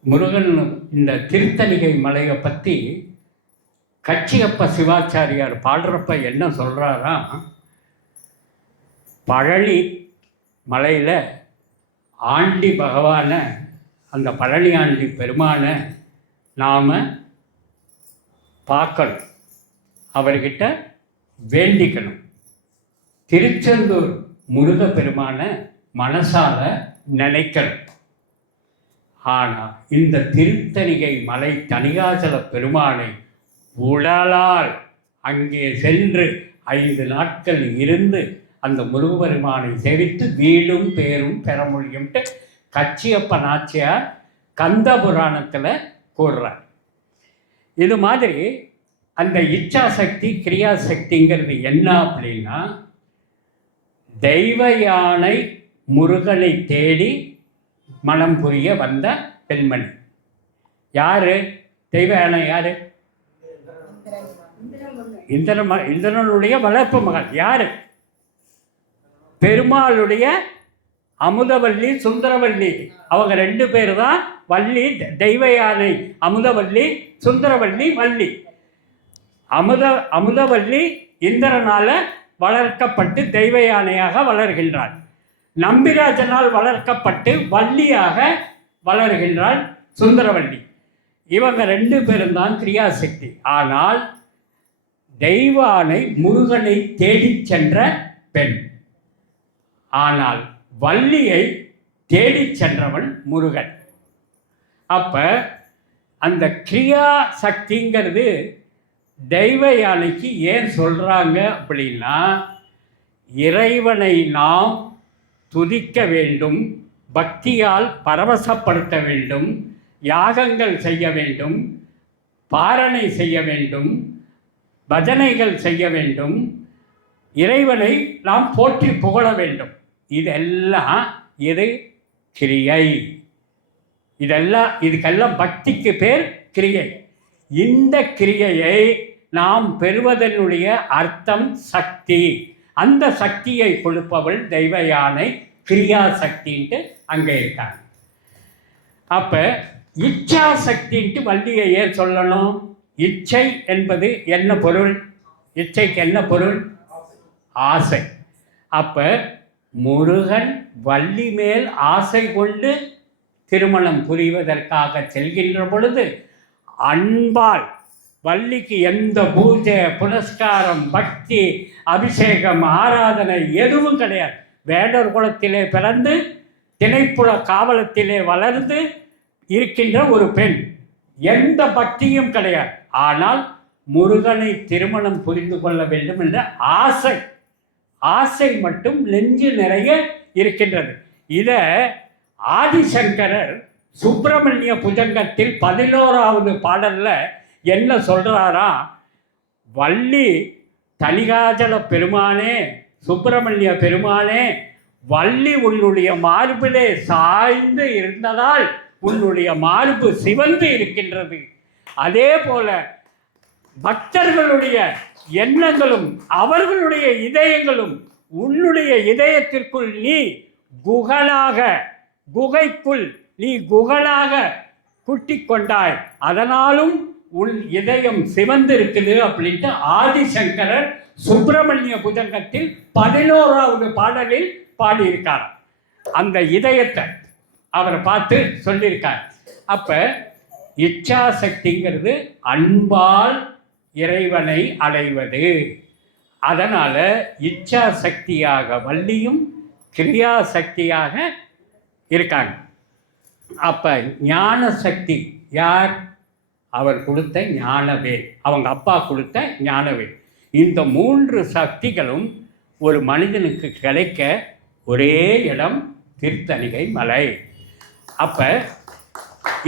முருகன் இந்த திருத்தணிகை மலையை பற்றி கச்சியப்ப சிவாச்சாரியார் பாடுறப்ப என்ன சொல்கிறாரா? பழனி மலையில் ஆண்டி பகவானை, அந்த பழனி ஆண்டி பெருமானை நாம் பார்க்கணும், அவர்கிட்ட வேண்டிக்கணும். திருச்செந்தூர் முருக பெருமானை மனசால நினைக்கணும். ஆனால் இந்த திருத்தணிகை மலை தணிகாசல பெருமானை உடலால் அங்கே சென்று 5 நாட்கள் இருந்து அந்த முருகப்பெருமானை சேவித்து வீடும் பேரும் பெற முடியும்ட்டு கச்சியப்ப நாச்சியார் கந்த புராணத்தில் கூறுறார். இது மாதிரி அந்த இச்சா சக்தி, கிரியா சக்திங்கிறது என்ன அப்படின்னா, தெய்வ யானை முருகனை தேடி மனம் புரிய வந்த பெண்மணி. யார் தெய்வ யானை? யார்? இந்திரனுடைய வளர்ப்பு மகள். யார்? பெருமாளுடைய அமுதவல்லி, சுந்தரவல்லி. அவங்க 2 பேர் தான் வள்ளி. தெய்வ யானை அமுதவல்லி, சுந்தரவல்லி வள்ளி. அமுதவல்லி இந்திரனால் வளர்க்கப்பட்டு தெய்வ யானையாக வளர்கின்றாள். நம்பிராஜனால் வளர்க்கப்பட்டு வள்ளியாக வளர்கின்றாள் சுந்தரவல்லி. இவங்க 2 பேரும் தான் கிரியாசக்தி. ஆனால் தெய்வானை முருகனை தேடிச் சென்ற பெண். ஆனால் வள்ளியை தேடிச் சென்றவன் முருகன். அப்போ அந்த கிரியா சக்திங்கிறது தெய்வ யானைக்கு ஏன் சொல்கிறாங்க அப்படின்னா, இறைவனை நாம் துதிக்க வேண்டும், பக்தியால் பரவசப்படுத்த வேண்டும், யாகங்கள் செய்ய வேண்டும், பாரணை செய்ய வேண்டும், பஜனைகள் செய்ய வேண்டும், இறைவனை நாம் போற்றி புகழ வேண்டும். இதெல்லாம் இது கிரியை. இதுக்கெல்லாம் பக்திக்கு பேர் கிரியை. இந்த கிரியையை நாம் பெறுவதனுடைய அர்த்தம் சக்தி. அந்த சக்தியை கொடுப்பவள் தெய்வ யானை, கிரியா சக்தின்ட்டு அங்கே இருக்காங்க. அப்போ இச்சா சக்தின்ட்டு வள்ளியை ஏன் சொல்லணும்? இச்சை என்பது என்ன பொருள்? இச்சைக்கு என்ன பொருள்? ஆசை. அப்போ முருகன் வள்ளி மேல் ஆசை கொண்டு திருமணம் புரிவதற்காக செல்கின்ற பொழுது அன்பால் வள்ளிக்கு எந்த பூஜை புனஸ்காரம் பக்தி அபிஷேகம் ஆராதனை எதுவும் கிடையாது. வேடர் குலத்திலே பிறந்து திணைப்புல காவலத்திலே வளர்ந்து இருக்கின்ற ஒரு பெண், எந்த பக்தியும் கிடையாது. ஆனால் முருகனை திருமணம் புரிந்து கொள்ள வேண்டும் என்ற ஆசை மட்டும் நெஞ்சு நிறைய இருக்கின்றது. இதை ஆதிசங்கரர் சுப்பிரமணிய புஜங்கத்தில் 11வது பாடல்ல என்ன சொல்றாரா, வள்ளி தணிகாஜல பெருமானே, சுப்பிரமணிய பெருமானே, வள்ளி உன்னுடைய மார்பிலே சாய்ந்து இருந்ததால் உன்னுடைய மார்பு சிவந்து இருக்கின்றது. அதே போல பக்தர்களுடைய எண்ணங்களும் அவர்களுடைய இதயங்களும் உன்னுடைய இதயத்திற்குள் நீ குகைக்குள் நீ குகலாக குட்டி கொண்டாய், அதனாலும் உன் இதயம் சிவந்து இருக்குது அப்படின்ட்டு ஆதிசங்கரர் சுப்பிரமணிய புஜங்கத்தில் 11வது பாடலில் பாடியிருக்கார். அந்த இதயத்தை அவரை பார்த்து சொல்லியிருக்கார். அப்ப இச்சாசக்திங்கிறது அன்பால் இறைவனை அடைவது. அதனால இச்சாசக்தியாக வள்ளியும் கிரியாசக்தியாக இருக்காங்க. அப்ப ஞான சக்தி யார்? அவர் கொடுத்த ஞானவேல், அவங்க அப்பா கொடுத்த ஞானவேல். இந்த 3 சக்திகளும் ஒரு மனிதனுக்கு கிடைக்க ஒரே இடம் திருத்தணிகை மலை. அப்ப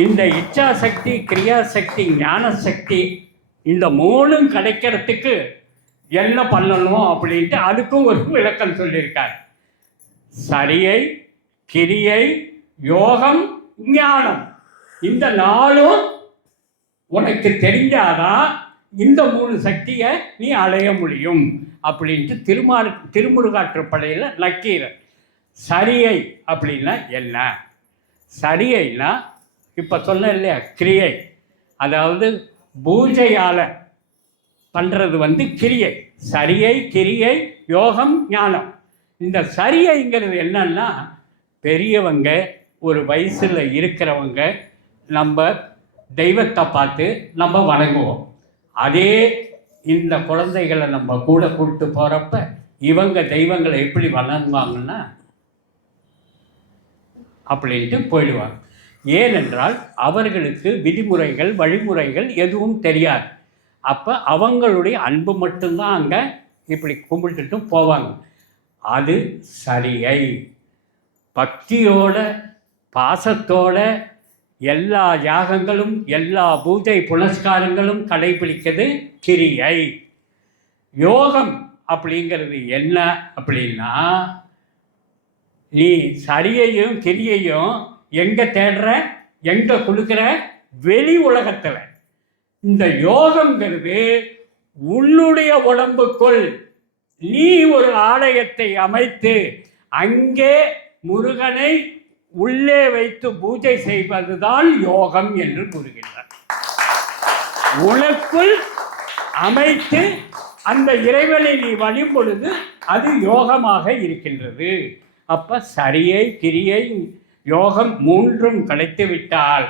இந்த இச்சாசக்தி, கிரியாசக்தி, ஞானசக்தி இந்த 3ம் கிடைக்கிறதுக்கு என்ன பண்ணணும் அப்படின்ட்டு அதுக்கும் ஒரு விளக்கம் சொல்லியிருக்கார். சரியை, கிரியை, யோகம், ஞானம், இந்த 4ம் உனக்கு தெரிஞ்சாதான் இந்த 3 சக்தியை நீ அடைய முடியும் அப்படின்ட்டு திருமுருகாற்றுப்படையில் நக்கீரர். சரியை அப்படின்னா என்ன? சரியைனா இப்போ சொன்ன இல்லையா, கிரியை, அதாவது பூஜையால் பண்ணுறது கிரியை. சரியை, கிரியை, யோகம், ஞானம். இந்த சரியைங்கிறது என்னன்னா, பெரியவங்க ஒரு வயசில் இருக்கிறவங்க நம்ம தெய்வத்தை பார்த்து நம்ம வணங்குவோம். அதே இந்த குழந்தைகளை நம்ம கூட கூப்பிட்டு போகிறப்ப இவங்க தெய்வங்களை எப்படி வணங்குவாங்கன்னா அப்படின்ட்டு போயிடுவாங்க. ஏனென்றால் அவர்களுக்கு விதிமுறைகள் வழிமுறைகள் எதுவும் தெரியாது. அப்போ அவங்களுடைய அன்பு மட்டும்தான் அங்கே இப்படி கும்பிட்டுட்டு போவாங்க. அது சரியை. பக்தியோட பாசத்தோட எல்லா யாகங்களும் எல்லா பூஜை புனஸ்காரங்களும் கடைபிடிக்கிறது கிரியை. யோகம் அப்படிங்கிறது என்ன அப்படின்னா, நீ சரியையும் கிரியையும் எங்கே தேடுற, எங்கே கொடுக்குற? வெளி உலகத்தில். இந்த யோகங்கிறது உன்னுடைய உடம்புக்குள் நீ ஒரு ஆலயத்தை அமைத்து அங்கே முருகனை உள்ளே வைத்து பூஜை செய்வதுதான் யோகம் என்று கூறுகின்றார். உனக்குள் அமைத்து அந்த இறைவனை நீ வழிபொழுது அது யோகமாக இருக்கின்றது. அப்ப சரியை, கிரியை, யோகம் 3ம் கிடைத்துவிட்டால்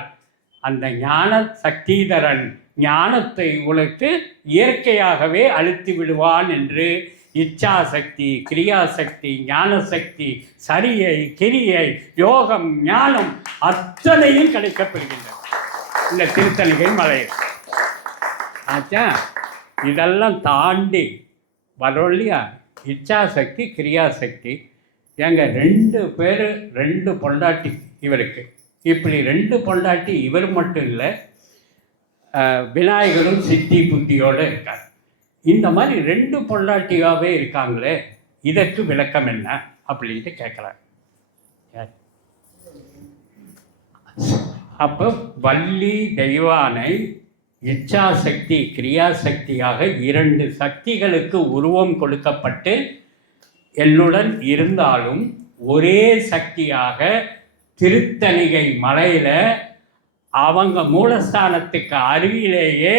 அந்த ஞான சக்திதரன் ஞானத்தை உனக்கு இயற்கையாகவே அளித்து விடுவான் என்று இச்சாசக்தி, கிரியாசக்தி, ஞானசக்தி, சரியை, கிரியை, யோகம், ஞானம் அத்தனையும் கிடைக்கப்பெறுகின்றன இந்த திருத்தணிகை மலையில். ஆச்சா, இதெல்லாம் தாண்டி வரோம் இல்லையா, இச்சாசக்தி, கிரியாசக்தி. ஏங்க 2 பேர் 2 பொண்டாட்டி இவருக்கு. இப்படி 2 பொண்டாட்டி இவர் மட்டும் இல்லை, விநாயகரும் சித்தி புத்தியோடு இருக்கார். இந்த மாதிரி 2 பொண்டாட்டியாகவே இருக்காங்களே, இதற்கு விளக்கம் என்ன அப்படின்ட்டு கேட்குறாங்க. அப்போ வள்ளி தெய்வானை இச்சாசக்தி, கிரியாசக்தியாக 2 சக்திகளுக்கு உருவம் கொடுக்கப்பட்டு என்னுடன் இருந்தாலும் ஒரே சக்தியாக திருத்தணிகை மலையில் அவங்க மூலஸ்தானத்துக்கு அருகிலேயே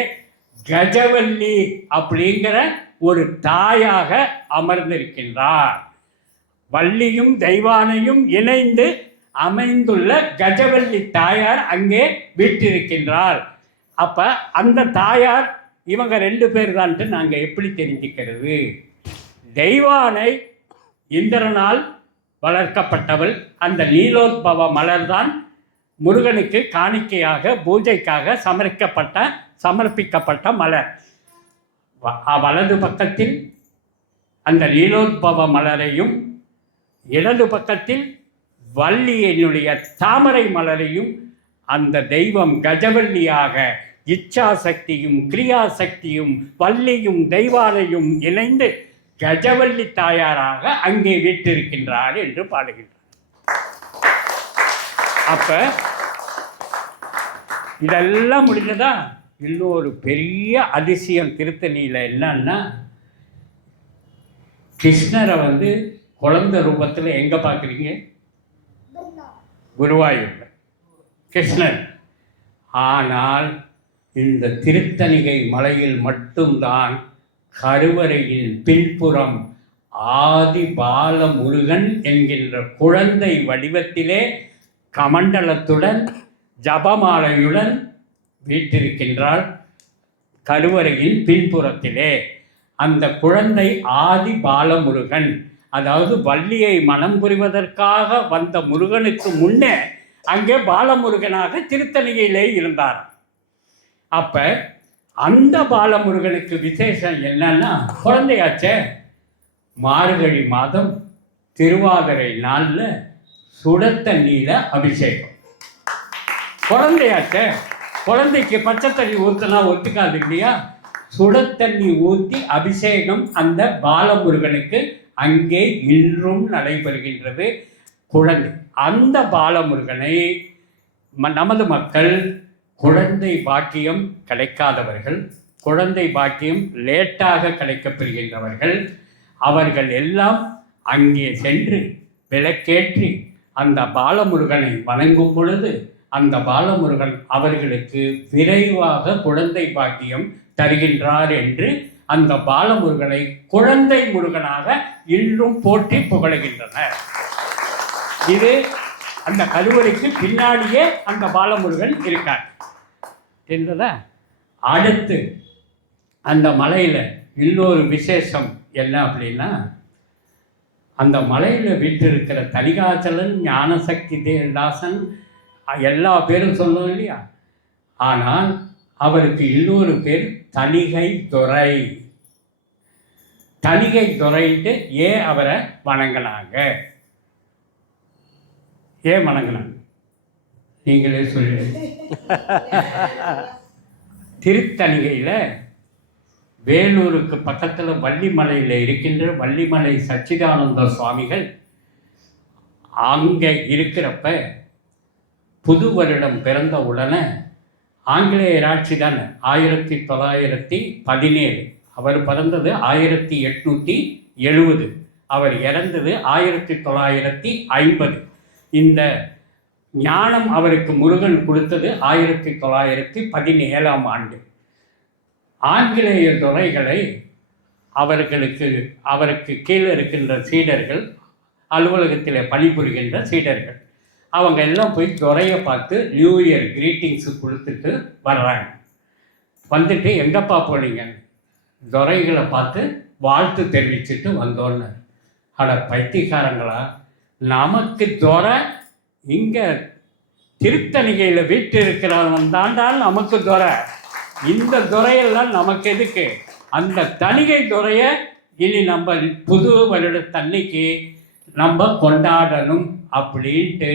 கஜவல்லி அப்படிங்கிற ஒரு தாயாக அமர்ந்திருக்கின்றார். வள்ளியும் தெய்வானையும் இணைந்து அமைந்துள்ள கஜவல்லி தாயார் அங்கே வீற்றிருக்கின்றார். அப்ப அந்த தாயார் இவங்க 2 பேர் தான்ட்டு நாங்கள் எப்படி தெரிஞ்சுக்கிறது? தெய்வானை இந்திரனால் வளர்க்கப்பட்டவள். அந்த நீலோத்பவ மலர் தான் முருகனுக்கு காணிக்கையாக பூஜைக்காக சமர்ப்பிக்கப்பட்ட மலர். வலது பக்கத்தில் அந்த நீலோத்பவ மலரையும், இடது பக்கத்தில் வள்ளியினுடைய தாமரை மலரையும் அந்த தெய்வம் கஜவல்லியாக இச்சாசக்தியும் கிரியாசக்தியும் வள்ளியும் தெய்வானையும் இணைந்து கஜவல்லி தாயாராக அங்கே வீற்றிருக்கின்றார் என்று பாடுகின்றார். அப்ப இதெல்லாம் முடிஞ்சதா? இன்னொரு பெரிய அதிசயம் திருத்தணியில் என்னன்னா, கிருஷ்ணரை குழந்தை ரூபத்தில் எங்கே பார்க்குறீங்க? குருவாயூர் கிருஷ்ணன். ஆனால் இந்த திருத்தணிகை மலையில் மட்டும்தான் கருவறையின் பின்புறம் ஆதி பால முருகன் என்கின்ற குழந்தை வடிவத்திலே கமண்டலத்துடன் ஜபமாலையுடன் வீற்றிருக்கின்றார். கருவறையின் பின்புறத்திலே அந்த குழந்தை ஆதி பாலமுருகன், அதாவது வள்ளியை மனம் புரிவதற்காக வந்த முருகனுக்கு முன்னே அங்கே பாலமுருகனாக திருத்தணியிலே இருந்தார். அப்ப அந்த பாலமுருகனுக்கு விசேஷம் என்னன்னா, குழந்தையாச்சே, மார்கழி மாதம் திருவாதிரை நாளில் சுட தண்ணியில் அபிஷேகம். குழந்தையாச்சே, குழந்தைக்கு பச்சை தண்ணி ஊற்றினா ஒத்துக்காது இல்லையா? சுட தண்ணி ஊற்றி அபிஷேகம் அந்த பாலமுருகனுக்கு அங்கே இன்றும் நடைபெறுகின்றது. குழந்தை அந்த பாலமுருகனை நமது மக்கள் குழந்தை பாக்கியம் கிடைக்காதவர்கள், குழந்தை பாக்கியம் லேட்டாக கிடைக்கப்பெறுகின்றவர்கள், அவர்கள் எல்லாம் அங்கே சென்று விளக்கேற்றி அந்த பாலமுருகனை வணங்கும் பொழுது அந்த பாலமுருகன் அவர்களுக்கு விரைவாக குழந்தை பாக்கியம் தருகின்றார் என்று அந்த பாலமுருகனை குழந்தை முருகனாக இன்றும் போற்றி புகழுகின்றனர். இது அந்த கருவறைக்கு பின்னாடியே அந்த பாலமுருகன் இருக்கார் என்றதா. அடுத்து அந்த மலையில் இன்னொரு விசேஷம் என்ன அப்படின்னா, அந்த மலையில் வீற்றிருக்கிற தணிகாச்சலன், ஞானசக்தி தாசன் எல்லா பேரும் சொல்லணும் இல்லையா? ஆனால் அவருக்கு இன்னொரு பேர் தணிகை துறை. தணிகை துறைன்ட்டு ஏன் அவரை வணங்கினாங்க? ஏன் வணங்கினாங்க நீங்களே சொல்லு. திருத்தணிகையில் வேலூருக்கு பக்கத்தில் வள்ளிமலையில் இருக்கின்ற வள்ளிமலை சச்சிதானந்த சுவாமிகள் அங்கே இருக்கிறப்ப புது வருடம் பிறந்த உடனே ஆங்கிலேயர் ஆட்சி தானே 1917. அவர் பிறந்தது 1870, அவர் இறந்தது 1950. இந்த ஞானம் அவருக்கு முருகன் கொடுத்தது 1917ஆம் ஆண்டு. ஆங்கிலேய துறைகளை அவருக்கு கீழே இருக்கின்ற சீடர்கள், அலுவலகத்தில் பணிபுரிகின்ற சீடர்கள், அவங்க எல்லாம் போய் துறையை பார்த்து நியூ இயர் கிரீட்டிங்ஸு கொடுத்துட்டு வர்றாங்க. வந்துட்டு எங்கப்பா போனீங்க? துறைகளை பார்த்து வாழ்த்து தெரிவிச்சுட்டு வந்தோன்னு. அட பைத்தியக்காரங்களா, நமக்கு துறை இங்கே திருத்தணிகையில் வீட்டு இருக்கிறவன் தாண்டால் நமக்கு துறை. இந்த துறையெல்லாம் நமக்கு எதுக்கு? அந்த தணிகை துறையை இனி நம்ம புது வருடத்தன்னைக்கு நம்ம கொண்டாடணும் அப்படின்ட்டு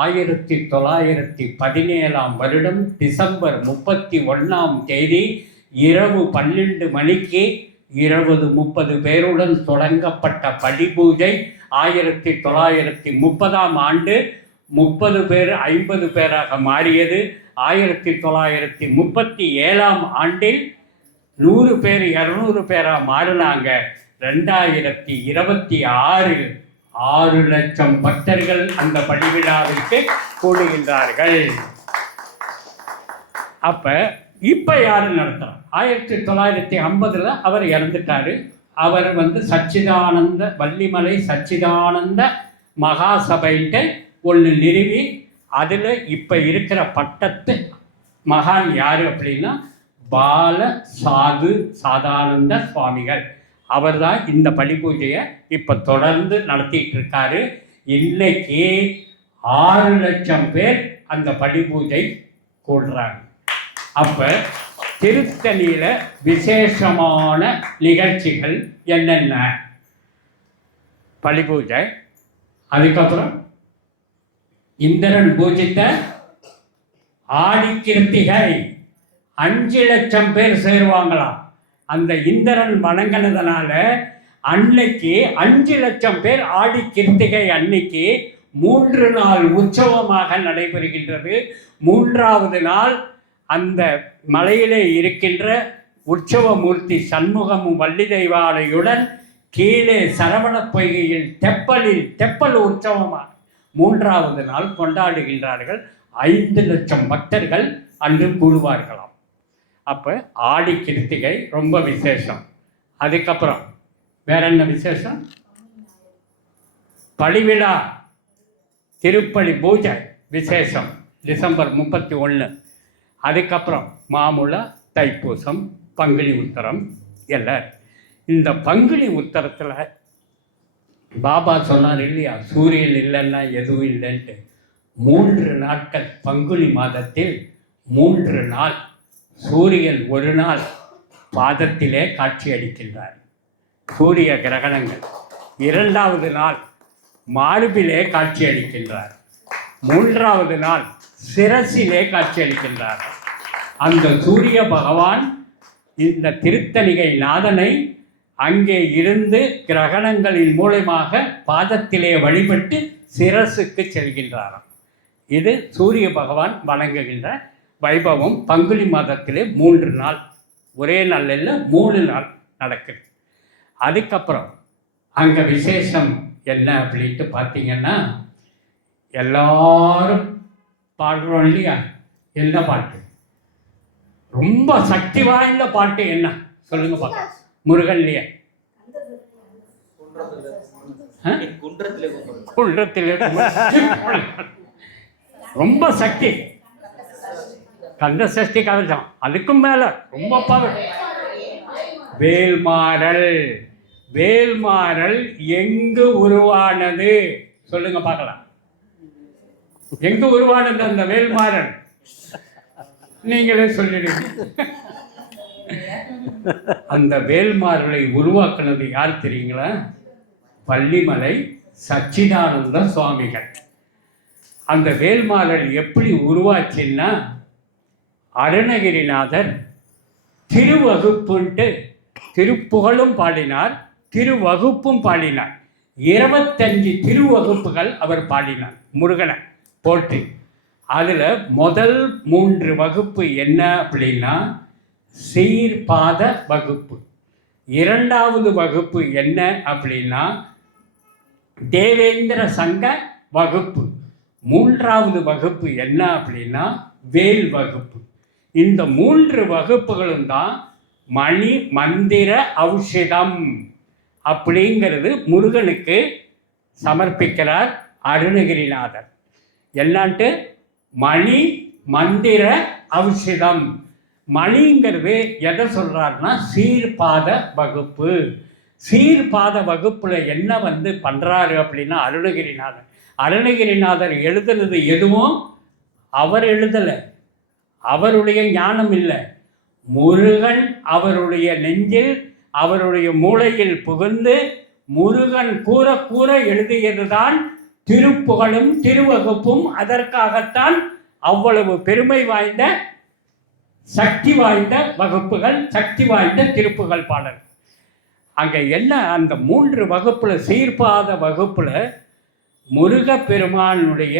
1917ஆம் வருடம் டிசம்பர் 31ஆம் தேதி இரவு 12 மணிக்கு 20-30 பேருடன் தொடங்கப்பட்ட படி பூஜை 1930ஆம் ஆண்டு 30 பேர் 50 பேராக மாறியது. 1937ஆம் ஆண்டில் 100 பேர் 200 பேராக மாறினாங்க. 2026 6 லட்சம் பக்தர்கள் அந்த பலிவிழாவிற்கு கூடுகின்றார்கள். அப்ப இப்ப யாரு நடத்துறார்? 1950 அவர் இறந்துட்டாரு. அவர் சச்சிதானந்த வள்ளிமலை சச்சிதானந்த மகாசபைன்ட்டு ஒன்று நிறுவி அதில் இப்போ இருக்கிற பட்டத்து மகான் யார் அப்படின்னா பால சாது சாதானந்த சுவாமிகள். அவர் தான் இந்த படி பூஜையை இப்போ தொடர்ந்து நடத்திட்டு இருக்காரு. இன்னைக்கு 6 லட்சம் பேர் அந்த படி பூஜை கூடுறாங்க. அப்போ திருத்தணியில் விசேஷமான நிகழ்ச்சிகள் என்னென்ன? படி பூஜை, அதுக்கப்புறம் இந்திரன் பூஜித்த ஆடி கிருத்திகை 5 லட்சம் பேர் சேருவாங்களாம். அந்த இந்திரன் வணங்கினதுனால அன்னைக்கு 5 லட்சம் பேர் ஆடி கிருத்திகை அன்னைக்கு 3 நாள் உற்சவமாக நடைபெறுகின்றது. 3வது நாள் அந்த மலையிலே இருக்கின்ற உற்சவமூர்த்தி சண்முகமும் வள்ளி தெய்வானையுடன் கீழே சரவண பொய்கையில் தெப்பல் உற்சவமாக 3வது நாள் கொண்டாடுகின்றார்கள். 5 லட்சம் பக்தர்கள் அன்று கூடுவார்களாம். அப்போ ஆடி கிருத்திகை ரொம்ப விசேஷம். அதுக்கப்புறம் வேற என்ன விசேஷம்? பழிவிழா திருப்பலி பூஜை விசேஷம் டிசம்பர் 31. அதுக்கப்புறம் மாமூலா தைப்பூசம், பங்குனி உத்தரம் எல்லாம். இந்த பங்குனி உத்தரத்தில் பாபா சொன்னார் இல்லையா, சூரியன் இல்லைன்னா எதுவும் இல்லைன்ட்டு. 3 நாட்கள் பங்குனி மாதத்தில் 3 நாள் சூரியன் ஒரு நாள் பாதத்திலே காட்சி அளிக்கின்றார். சூரிய கிரகணங்கள். 2வது நாள் மார்பிலே காட்சி அளிக்கின்றார். 3வது நாள் சிரசிலே காட்சி அளிக்கின்றார். அந்த சூரிய பகவான் இந்த திருத்தணிகை நாதனை அங்கே இருந்து கிரகணங்களின் மூலமாக பாதத்திலே வழிபட்டு சிரசுக்கு செல்கின்றாராம். இது சூரிய பகவான் வணங்குகின்ற வைபவம். பங்குனி மாதத்திலே 3 நாள், ஒரே நாள் இல்லை 3 நாள் நடக்குது. அதுக்கப்புறம் அங்கே விசேஷம் என்ன அப்படின்ட்டு பார்த்தீங்கன்னா, எல்லாரும் பாடுறோம் இல்லையா, என்ன பாட்டு? ரொம்ப சக்தி வாய்ந்த பாட்டு என்ன சொல்லுங்க பார்க்கலாம். முருகன்லையே குன்றத்திலே ரொம்ப சக்தி. கந்த சஷ்டி கவசம், அதுக்கும் மேல ரொம்ப பவர். வேல்மாறல். வேல்மாறல் எங்கு உருவானது சொல்லுங்க பார்க்கலாம். எங்கு உருவானது அந்த வேல்மாறல்? நீங்களே சொல்லிடுங்க. அந்த வேல்மாறலை உருவாக்குனது யார் தெரியுங்களா? பள்ளிமலை சச்சிதானந்த சுவாமிகள். அந்த வேல்மாறல் எப்படி உருவாச்சுன்னா, அருணகிரிநாதர் திருவகுப்புன்ட்டு திருப்புகழும் பாடினார், திருவகுப்பும் பாடினார். 25 திருவகுப்புகள் அவர் பாடினார் முருகனை போற்றி. அதில் முதல் 3 வகுப்பு என்ன அப்படின்னா சீர்பாத வகுப்பு. 2வது வகுப்பு என்ன அப்படின்னா தேவேந்திர சங்க வகுப்பு. 3வது வகுப்பு என்ன அப்படின்னா வேல் வகுப்பு. இந்த 3 வகுப்புகளும் தான் மணி மந்திர ஔஷதம் அப்படிங்கிறது முருகனுக்கு சமர்ப்பிக்கிறார் அருணகிரிநாதர். என்னான்ட்டு மணி மந்திர ஔஷதம். மணிங்கிறது எதை சொல்கிறாருன்னா சீர்பாத வகுப்பு. சீர்பாத வகுப்பில் என்ன பண்ணுறாரு அப்படின்னா அருணகிரிநாதர். அருணகிரிநாதர் எழுதுனது எதுவும் அவர் எழுதலை, அவருடைய ஞானம் இல்லை. முருகன் அவருடைய நெஞ்சில் அவருடைய மூளையில் புகுந்து முருகன் கூற கூற எழுதியதுதான் திருப்புகழும் திருவகுப்பும். அதற்காகத்தான் அவ்வளவு பெருமை வாய்ந்த சக்தி வாய்ந்த வகுப்புகள், சக்தி வாய்ந்த திருப்புகழ் பாடல். அங்கே என்ன அந்த 3 வகுப்புல சீர்பாத வகுப்புல முருகப்பெருமானுடைய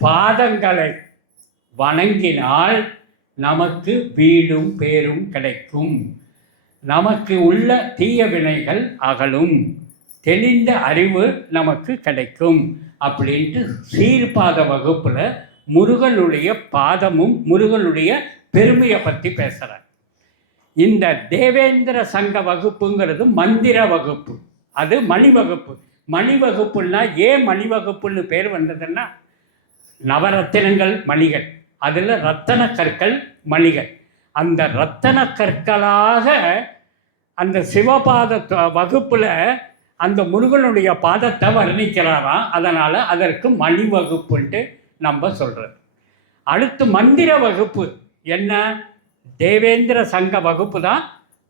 பாதங்களை வணங்கினால் நமக்கு வீடும் பேரும் கிடைக்கும், நமக்கு உள்ள தீய வினைகள் அகலும், தெளிந்த அறிவு நமக்கு கிடைக்கும் அப்படின்ட்டு சீர்பாத வகுப்புல முருகனுடைய பாதமும் முருகனுடைய பெருமையை பற்றி பேசுகிறார். இந்த தேவேந்திர சங்க வகுப்புங்கிறது மந்திர வகுப்பு, அது மணி வகுப்பு. மணி வகுப்புன்னா ஏன் மணி வகுப்புன்னு பேர் வந்ததுன்னா நவரத்தினங்கள் மணிகள், அதில் ரத்தன கற்கள் மணிகள். அந்த ரத்தன கற்களாக அந்த சிவபாத வகுப்பில் அந்த முருகனுடைய பாதத்தை வர்ணிக்கிறாராம். அதனால் அதற்கு மணி வகுப்புன்ட்டு நம்ம சொல்கிறது. அடுத்து மந்திர வகுப்பு என்ன? தேவேந்திர சங்க வகுப்பு தான்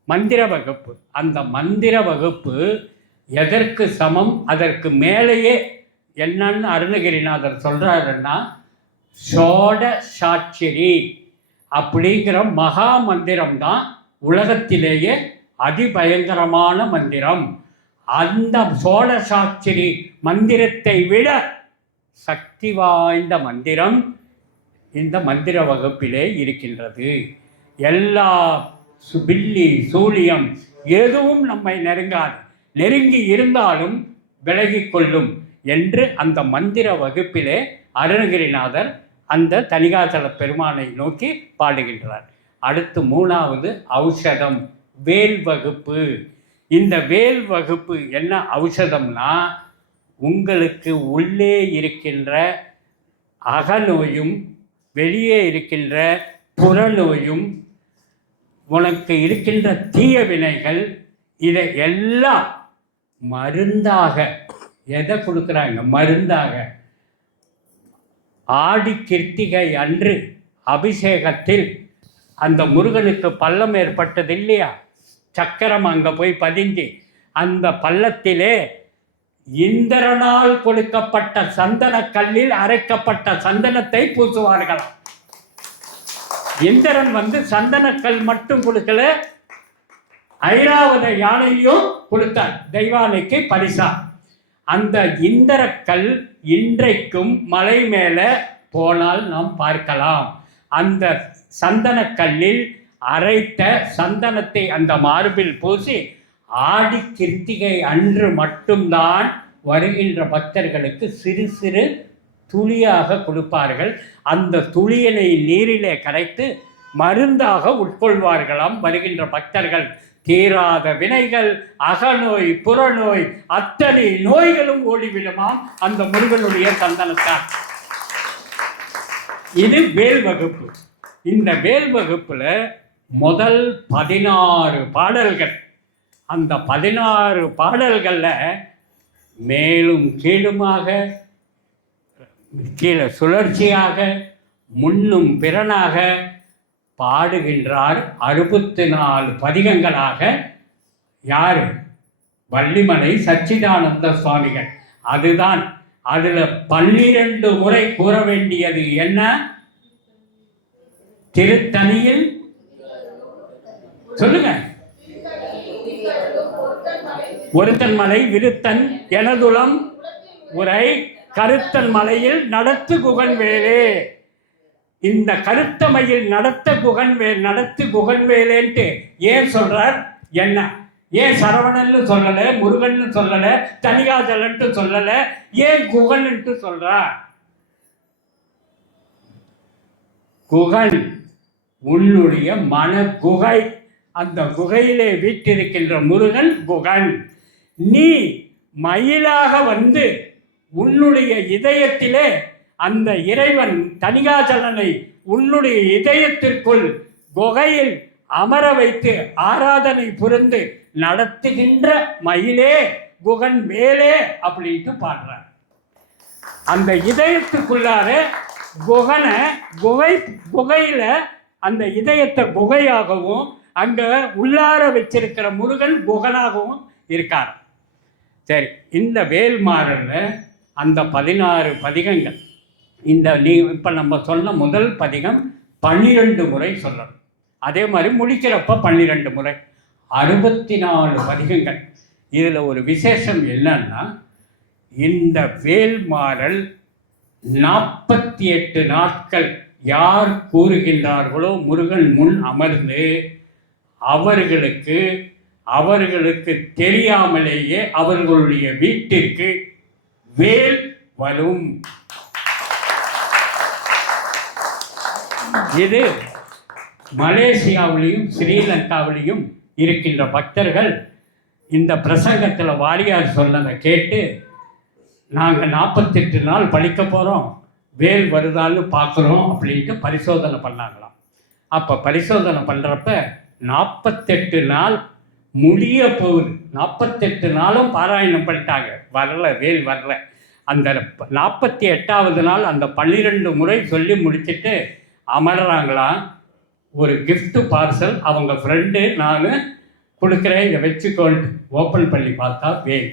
மந்திர வகுப்பு. அந்த மந்திர வகுப்பு எதற்கு சமம்? அதற்கு மேலேயே என்னன்னு அருணகிரிநாதர் சொல்கிறாருன்னா, ஷோட சாட்சிரி அப்படிங்கிற மகா மந்திரம் தான் உலகத்திலேயே அதிபயங்கரமான மந்திரம். அந்த சோழ சாட்சிரி மந்திரத்தை விட சக்தி வாய்ந்த மந்திரம் இந்த மந்திர வகுப்பிலே இருக்கின்றது. எல்லா பில்லி சூழியம் எதுவும் நம்மை நெருங்காது, நெருங்கி இருந்தாலும் விலகி கொள்ளும் என்று அந்த மந்திர வகுப்பிலே அருணகிரிநாதர் அந்த தணிகாசல பெருமானை நோக்கி பாடுகின்றார். அடுத்து மூணாவது ஔஷதம், வேல் வகுப்பு. இந்த வேல் வகுப்பு என்ன ஔஷதம்னா, உங்களுக்கு உள்ளே இருக்கின்ற அகநோயும் வெளியே இருக்கின்ற புறநோயும் உனக்கு இருக்கின்ற தீய வினைகள் இதை எல்லாம் மருந்தாக எதை கொடுக்குறாங்க? மருந்தாக. ஆடி கிருத்திகை அன்று அபிஷேகத்தில் அந்த முருகனுக்கு பள்ளம் ஏற்பட்டது இல்லையா? சக்கரம் அங்கே போய் பதிஞ்சு அந்த பள்ளத்திலே இந்திரனால் கொடுக்கப்பட்ட சந்தன கல்லில் அரைக்கப்பட்ட சந்தனத்தை பூசுவார்களாம். இந்திரன் சந்தனக்கல் மட்டும் கொடுக்கல, ஐராவத யானையும் கொடுத்தார் தெய்வானைக்கு பரிசா. அந்த இந்திரக்கல் இன்றைக்கும் மலை மேலே போனால் நாம் பார்க்கலாம். அந்த சந்தனக்கல்லில் அரைத்த சந்தனத்தை அந்த மார்பில் பூசி ஆடி கிருத்திகை அன்று மட்டும்தான் வருகின்ற பக்தர்களுக்கு சிறு சிறு துளியாக கொடுப்பார்கள். அந்த துளியினை நீரிலே கரைத்து மருந்தாக உட்கொள்வார்களாம் வருகின்ற பக்தர்கள். தீராத வினைகள், அகநோய், புறநோய், அத்தனை நோய்களும் ஓடிவிடுமாம் அந்த முருகனுடைய சந்தனத்தால். இது வேல் வகுப்பு. இந்த வேல் வகுப்புல முதல் 16 பாடல்கள். அந்த 16 பாடல்களில் மேலும் கீழுமாக, கீழே சுழற்சியாக, முன்னும் பிறனாக பாடுகின்றார். 64 பதிகங்களாக யார்? வள்ளிமலை சச்சிதானந்த சுவாமிகள். அதுதான் அதில் 12 முறை கூற வேண்டியது என்ன? திருத்தணியில் சொல்லுங்க. ஒருத்தன் மலை விருத்தன் எனதுளம் உரை கருத்தன் மலையில் நடத்து குகன் வேலே. இந்த கருத்தமையில் நடத்து குகன் வேலேன்ட்டு ஏன் சொல்றார்? என்ன ஏன் சரவணன்னு சொல்லல, முருகன்னு சொல்லல, தணிகாசலன்ட்டு சொல்லல, ஏன் குகன்ட்டு சொல்றார்? குகன் உன்னுடைய மன குகை. அந்த குகையிலே வீட்டிருக்கின்ற முருகன் குகன். நீ மயிலாக உன்னுடைய இதயத்திலே அந்த இறைவன் தணிகாசலனை உன்னுடைய இதயத்திற்குள் குகையில் அமர வைத்து ஆராதனை புரிந்து நடத்துகின்ற மயிலே குகன் மேலே அப்படின்ட்டு பாடுறார். அந்த இதயத்துக்குள்ளார குகனை குகையில அந்த இதயத்தை குகையாகவும் அங்க உள்ளார வச்சிருக்கிற முருகன் குகனாகவும் இருக்கார். சரி, இந்த வேல்மாறல்ல அந்த 16 பதிகங்கள். இந்த இப்போ நம்ம சொன்ன முதல் பதிகம் 12 முறை சொல்லணும். அதே மாதிரி முடிக்கிறப்ப 12 முறை, 64 பதிகங்கள். இதில் ஒரு விசேஷம் என்னன்னா, இந்த வேல்மாறல் 48 நாட்கள் யார் கூறுகின்றார்களோ முருகன் முன் அமர்ந்து அவர்களுக்கு தெரியாமலேயே அவர்களுடைய வீட்டிற்கு வேல் வரும். இது மலேசியாவிலையும் ஸ்ரீலங்காவிலையும் இருக்கின்ற பக்தர்கள் இந்த பிரசங்கத்தில் வாரியார் சொன்னதை கேட்டு, நாங்கள் 48 நாள் படிக்க போகிறோம், வேல் வருதான்னு பார்க்குறோம் அப்படின்ட்டு பரிசோதனை பண்ணாங்களாம். அப்போ பரிசோதனை பண்ணுறப்ப 48 நாள் முடிய போகுது. 48 நாளும் பாராயணம் பண்ணிட்டாங்க, வரல, வேல் வரல. அந்த 48வது நாள் அந்த 12 முறை சொல்லி முடிச்சுட்டு அமர்றாங்களாம். ஒரு கிஃப்ட் பார்சல் அவங்க ஃப்ரெண்டு நான் கொடுக்குறேன், இதை வச்சுக்கோண்டு ஓப்பன் பண்ணி பார்த்தா வேல்.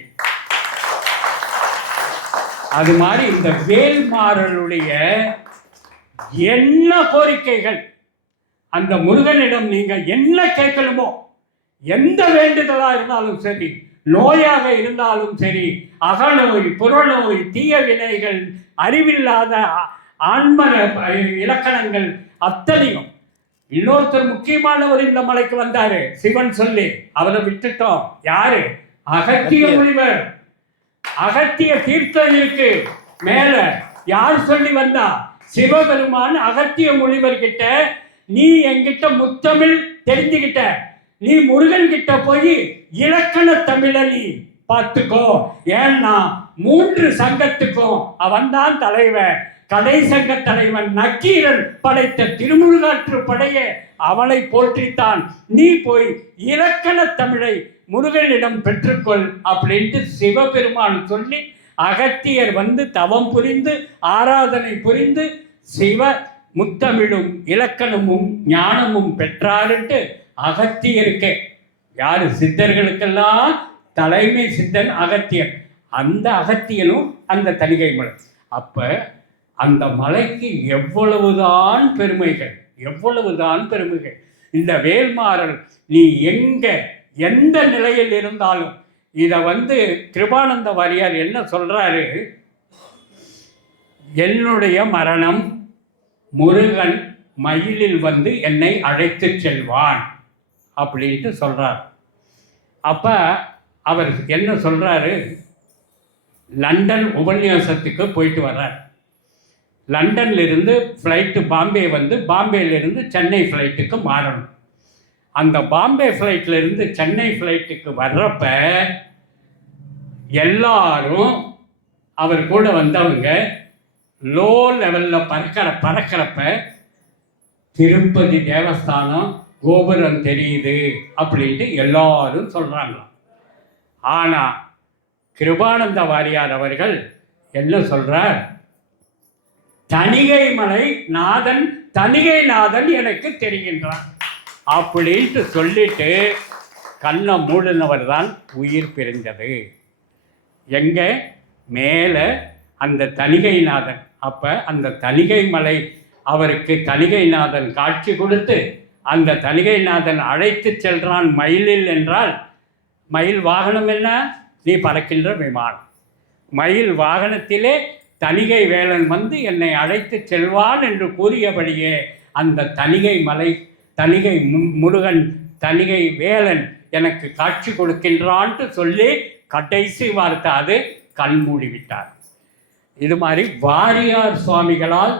அது மாதிரி இந்த வேல்மாறலுடைய என்ன கோரிக்கைகள், அந்த முருகனிடம் நீங்கள் என்ன கேட்கணுமோ, எந்த வேண்டுதலா இருந்தாலும் சரி, நோயாக இருந்தாலும் சரி, அகநோய், புறநோய், தீய வினைகள், அறிவில்லாத ஆன்ம இலக்கணங்கள் அத்தனையும். இன்னொருத்தர் முக்கியமானவர் இந்த மலைக்கு வந்தாரு, சிவன் சொல்லி, அவரை விட்டுட்டோம். யாரு? அகத்திய முனிவர். அகத்திய தீர்த்தம் இருக்கு மேல. யார் சொல்லி வந்தா? சிவபெருமான் அகத்திய முனிவர் கிட்ட, நீ என்கிட்ட முத்தமிழ் தெரிஞ்சுக்கிட்ட, நீ முருகன் கிட்ட போய் இலக்கண தமிழ நீ பார்த்துக்கோ. ஏன்னா 3 சங்கத்துக்கும் அவன் தான் தலைவன். கலை சங்க தலைவன் நக்கீரன் படைத்த திருமுருகாற்று படைய அவளை போற்றித்தான். நீ போய் இலக்கண தமிழை முருகனிடம் பெற்றுக்கொள் அப்படின்ட்டு சிவபெருமான் சொல்லி, அகத்தியர் வந்து தவம் புரிந்து ஆராதனை புரிந்து சிவ முத்தமிழும் இலக்கணமும் ஞானமும் பெற்றாருன்ட்டு அகத்தியருக்கு. யாரு? சித்தர்களுக்கெல்லாம் தலைமை சித்தன் அகத்தியர். அந்த அகத்தியனும் அந்த தணிகை மலை. அப்ப அந்த மலைக்கு எவ்வளவுதான் பெருமைகள், எவ்வளவுதான் பெருமைகள். இந்த வேல்மாறல் நீ எந்த நிலையில் இருந்தாலும், இதை வந்து கிருபானந்த வாரியார் என்ன சொல்றாரு, என்னுடைய மரணம் முருகன் மயிலில் வந்து என்னை அழைத்து செல்வான் அப்படின்ட்டு சொல்றார். அப்ப அவர் என்ன சொல்றாரு, லண்டன் உபன்யாசத்துக்கு போயிட்டு வர்றார். லண்டன்ல இருந்து ஃப்ளைட்டு பாம்பே வந்து, பாம்பேலேருந்து சென்னை ஃப்ளைட்டுக்கு மாறணும். அந்த பாம்பே ஃப்ளைட்ல இருந்து சென்னை ஃப்ளைட்டுக்கு வர்றப்ப எல்லாரும் அவர் கூட வந்தவங்க லோ லெவலில் பறக்கிறப்ப திருப்பதி தேவஸ்தானம் கோபுரம் தெரியுது அப்படின்ட்டு எல்லாரும் சொல்கிறாங்களாம். ஆனால் கிருபானந்த வாரியார் அவர்கள் என்ன சொல்கிறார், தணிகை மலை நாதன், தணிகை நாதன் எனக்கு தெரிகின்றான் அப்படின்ட்டு சொல்லிட்டு கண்ணை மூடினவர் தான் உயிர் பிரிந்தது. எங்கே? மேலே அந்த தணிகைநாதன். அப்போ அந்த தணிகை மலை அவருக்கு தணிகைநாதன் காட்சி கொடுத்து, அந்த தணிகைநாதன் அழைத்து செல்றான் மயிலில் என்றால், மயில் வாகனம் என்ன? நீ பறக்கின்ற விமானம். மயில் வாகனத்திலே தணிகை வேலன் வந்து என்னை அழைத்து செல்வான் என்று கூறியபடியே அந்த தணிகை மலை, தணிகை முருகன், தணிகை வேலன் எனக்கு காட்சி கொடுக்கின்றான்ட்டு சொல்லி கடைசி வார்த்தை அது கண் மூடிவிட்டார். இது மாதிரி வாரியார் சுவாமிகளால்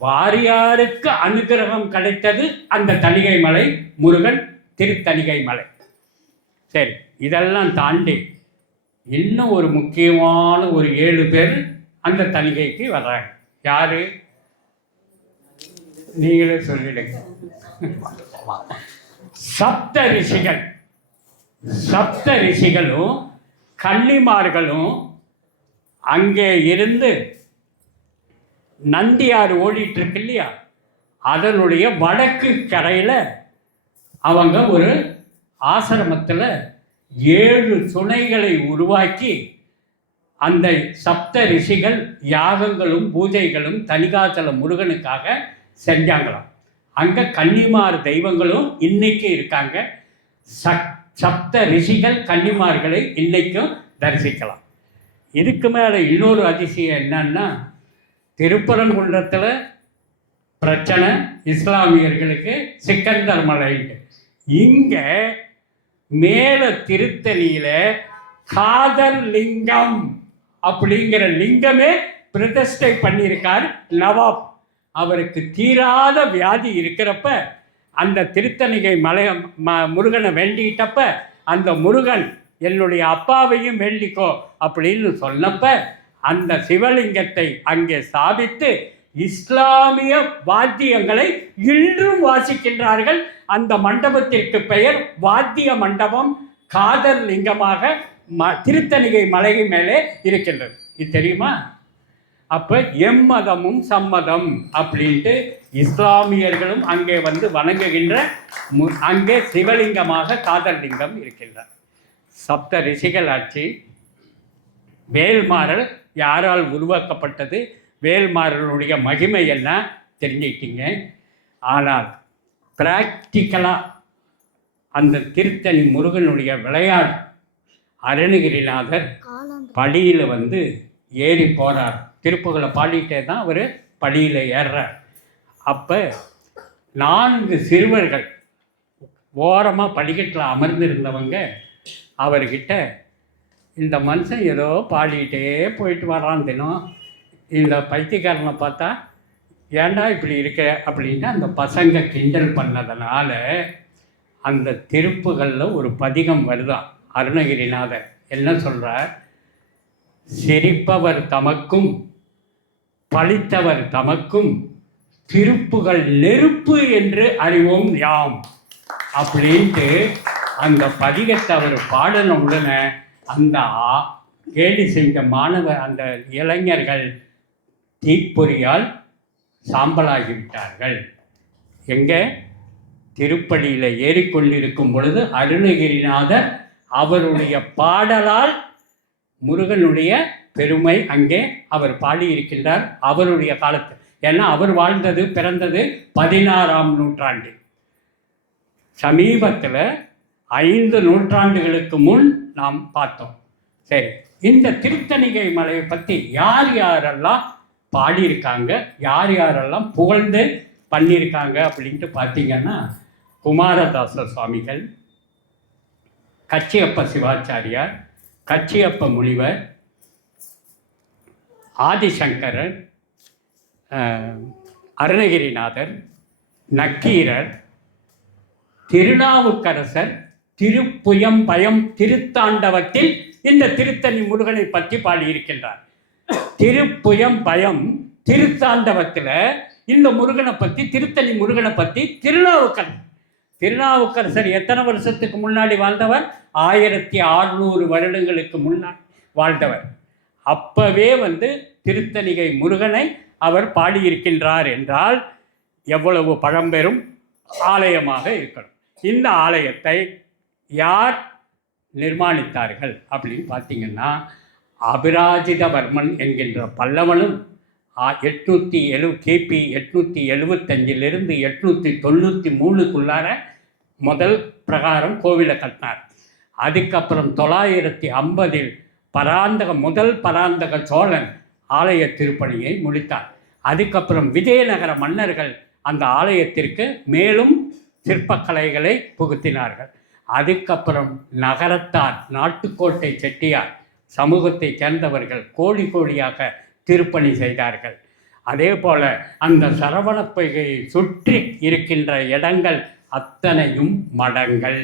வாரியாருக்கு அனுகிரகம் கிடைத்தது அந்த தணிகை மலை முருகன், திருத்தணிகை மலை. சரி, இதெல்லாம் தாண்டி இன்னும் ஒரு முக்கியமான ஒரு 7 பேர் அந்த தணிகைக்கு வர்றாங்க. யாரு? நீங்களே சொல்லிடுங்க. சப்த ரிஷிகள். சப்த ரிஷிகளும் கன்னிமார்களும் அங்கே இருந்து நந்தியாறு ஓடிட்டு இருக்கு இல்லையா, அதனுடைய வடக்கு கரையில் அவங்க ஒரு ஆசிரமத்தில் 7 சுனைகளை உருவாக்கி அந்த சப்த ரிஷிகள் யாகங்களும் பூஜைகளும் தணிகாச்சல முருகனுக்காக செஞ்சாங்களாம். அங்கே கன்னிமார் தெய்வங்களும் இன்னைக்கு இருக்காங்க. சப்த ரிஷிகள் கன்னிமார்களை இன்னைக்கும் தரிசிக்கலாம். இதுக்கு மேலே இன்னொரு அதிசயம் என்னன்னா, திருப்பரங்குன்றத்தில் பிரச்சனை இஸ்லாமியர்களுக்கு சிக்கந்தர் மலைன்னு, இங்கே மேலே திருத்தணியில் காதர் லிங்கம் அப்படிங்கிற லிங்கமே பிரதிஷ்டை பண்ணியிருக்கார் நவாப். அவருக்கு தீராத வியாதி இருக்கிறப்ப அந்த திருத்தணிகை முருகனை வேண்டிட்டப்ப, அந்த முருகன் என்னுடைய அப்பாவையும் வேண்டிக்கோ அப்படின்னு சொன்னப்ப அந்த சிவலிங்கத்தை அங்கே ஸ்தாபித்து இஸ்லாமிய வாத்தியங்களை இன்றும் வாசிக்கின்றார்கள். அந்த மண்டபத்திற்கு பெயர் வாத்திய மண்டபம், காதர் லிங்கமாக திருத்தணிகை மலை மேலே இருக்கின்றது. இது தெரியுமா? அப்போ எம்மதமும் சம்மதம் அப்படின்ட்டு இஸ்லாமியர்களும் அங்கே வந்து வணங்குகின்ற அங்கே சிவலிங்கமாக காதர் லிங்கம் இருக்கின்றார். சப்த ரிஷிகள் ஆட்சி. வேல்மாறல் யாரால் உருவாக்கப்பட்டது, வேல்மாறலுடைய மகிமை என்ன தெரிஞ்சுக்கிட்டீங்க. ஆனால் பிராக்டிக்கலாக அந்த திருத்தணி முருகனுடைய விளையாடு அருணகிரிநாதர் படியில் வந்து ஏறி போகிறார். திருப்புகளை பாடிட்டே தான் அவர் படியில் ஏறுறார். அப்போ 4 சிறுவர்கள் ஓரமாக படிக்கட்டில் அமர்ந்திருந்தவங்க அவர்கிட்ட, இந்த மனுஷன் ஏதோ பாடிக்கிட்டே போயிட்டு வரான் தினம், இந்த பைத்தியக்காரனை பார்த்தா ஏண்டா இப்படி இருக்க அப்படின்ட்டு அந்த பசங்க கிண்டல் பண்ணதுனால அந்த திருப்புகளில் ஒரு பதிகம் வருதான். அருணகிரிநாதர் என்ன சொல்கிறார்? சிரிப்பவர் தமக்கும் பழித்தவர் தமக்கும் திருப்புகள் நெருப்பு என்று அறிவோம் யாம் அப்படின்ட்டு அந்த பதிகத்தை அவர் பாடின உடனே அந்த கேலி செஞ்ச அந்த இளைஞர்கள் தீப்பொறியால் சாம்பலாகிவிட்டார்கள். எங்கே? திருப்படியில் ஏறிக்கொண்டிருக்கும் பொழுது அருணகிரிநாதர் அவருடைய பாடலால் முருகனுடைய பெருமை அங்கே அவர் பாடியிருக்கின்றார் அவருடைய காலத்தில். ஏன்னா அவர் வாழ்ந்தது பிறந்தது 16ஆம் நூற்றாண்டு. சமீபத்தில் 5 நூற்றாண்டுகளுக்கு முன் நாம் பார்த்தோம். சரி, இந்த திருத்தணிகை மலையை பற்றி யார் யாரெல்லாம் பாடியிருக்காங்க, யார் யாரெல்லாம் புகழ்ந்து பண்ணியிருக்காங்க அப்படின்ட்டு பார்த்தீங்கன்னா, குமாரதாச சுவாமிகள், கச்சியப்ப சிவாச்சாரியார், கச்சியப்ப முனிவர், ஆதிசங்கரர், அருணகிரிநாதர், நக்கீரர், திருநாவுக்கரசர் திருப்புயம்பயம் திருத்தாண்டவத்தில் இந்த திருத்தணி முருகனை பற்றி பாடியிருக்கின்றார். திருப்புயம்பயம் திருத்தாண்டவத்தில் இந்த முருகனை பற்றி, திருத்தணி முருகனை பற்றி திருநாவுக்கரசர் எத்தனை வருஷத்துக்கு முன்னாடி வாழ்ந்தவர்? 1600 வருடங்களுக்கு முன்னாடி வாழ்ந்தவர். அப்பவே வந்து திருத்தணிகை முருகனை அவர் பாடியிருக்கின்றார் என்றால் எவ்வளவு பழம்பெரும் ஆலயமாக இருக்கணும். இந்த ஆலயத்தை யார் நிர்மாணித்தார்கள் அப்படின்னு பார்த்தீங்கன்னா, அபிராஜிதவர்மன் என்கின்ற பல்லவனும் கிபி 875 893 முதல் பிரகாரம் கோவிலை கட்டினார். அதுக்கப்புறம் 950 முதல் பராந்தக சோழன் ஆலய திருப்பணியை முடித்தார். அதுக்கப்புறம் விஜயநகர மன்னர்கள் அந்த ஆலயத்திற்கு மேலும் சிற்பக்கலைகளை புகுத்தினார்கள். அதுக்கப்புறம் நகரத்தார், நாட்டுக்கோட்டை செட்டியார் சமூகத்தை சேர்ந்தவர்கள் கோழியாக திருப்பணி செய்தார்கள். அதே போல அந்த சரவணப்பொய்கையை சுற்றி இருக்கின்ற இடங்கள் அத்தனையும் மடங்கள்.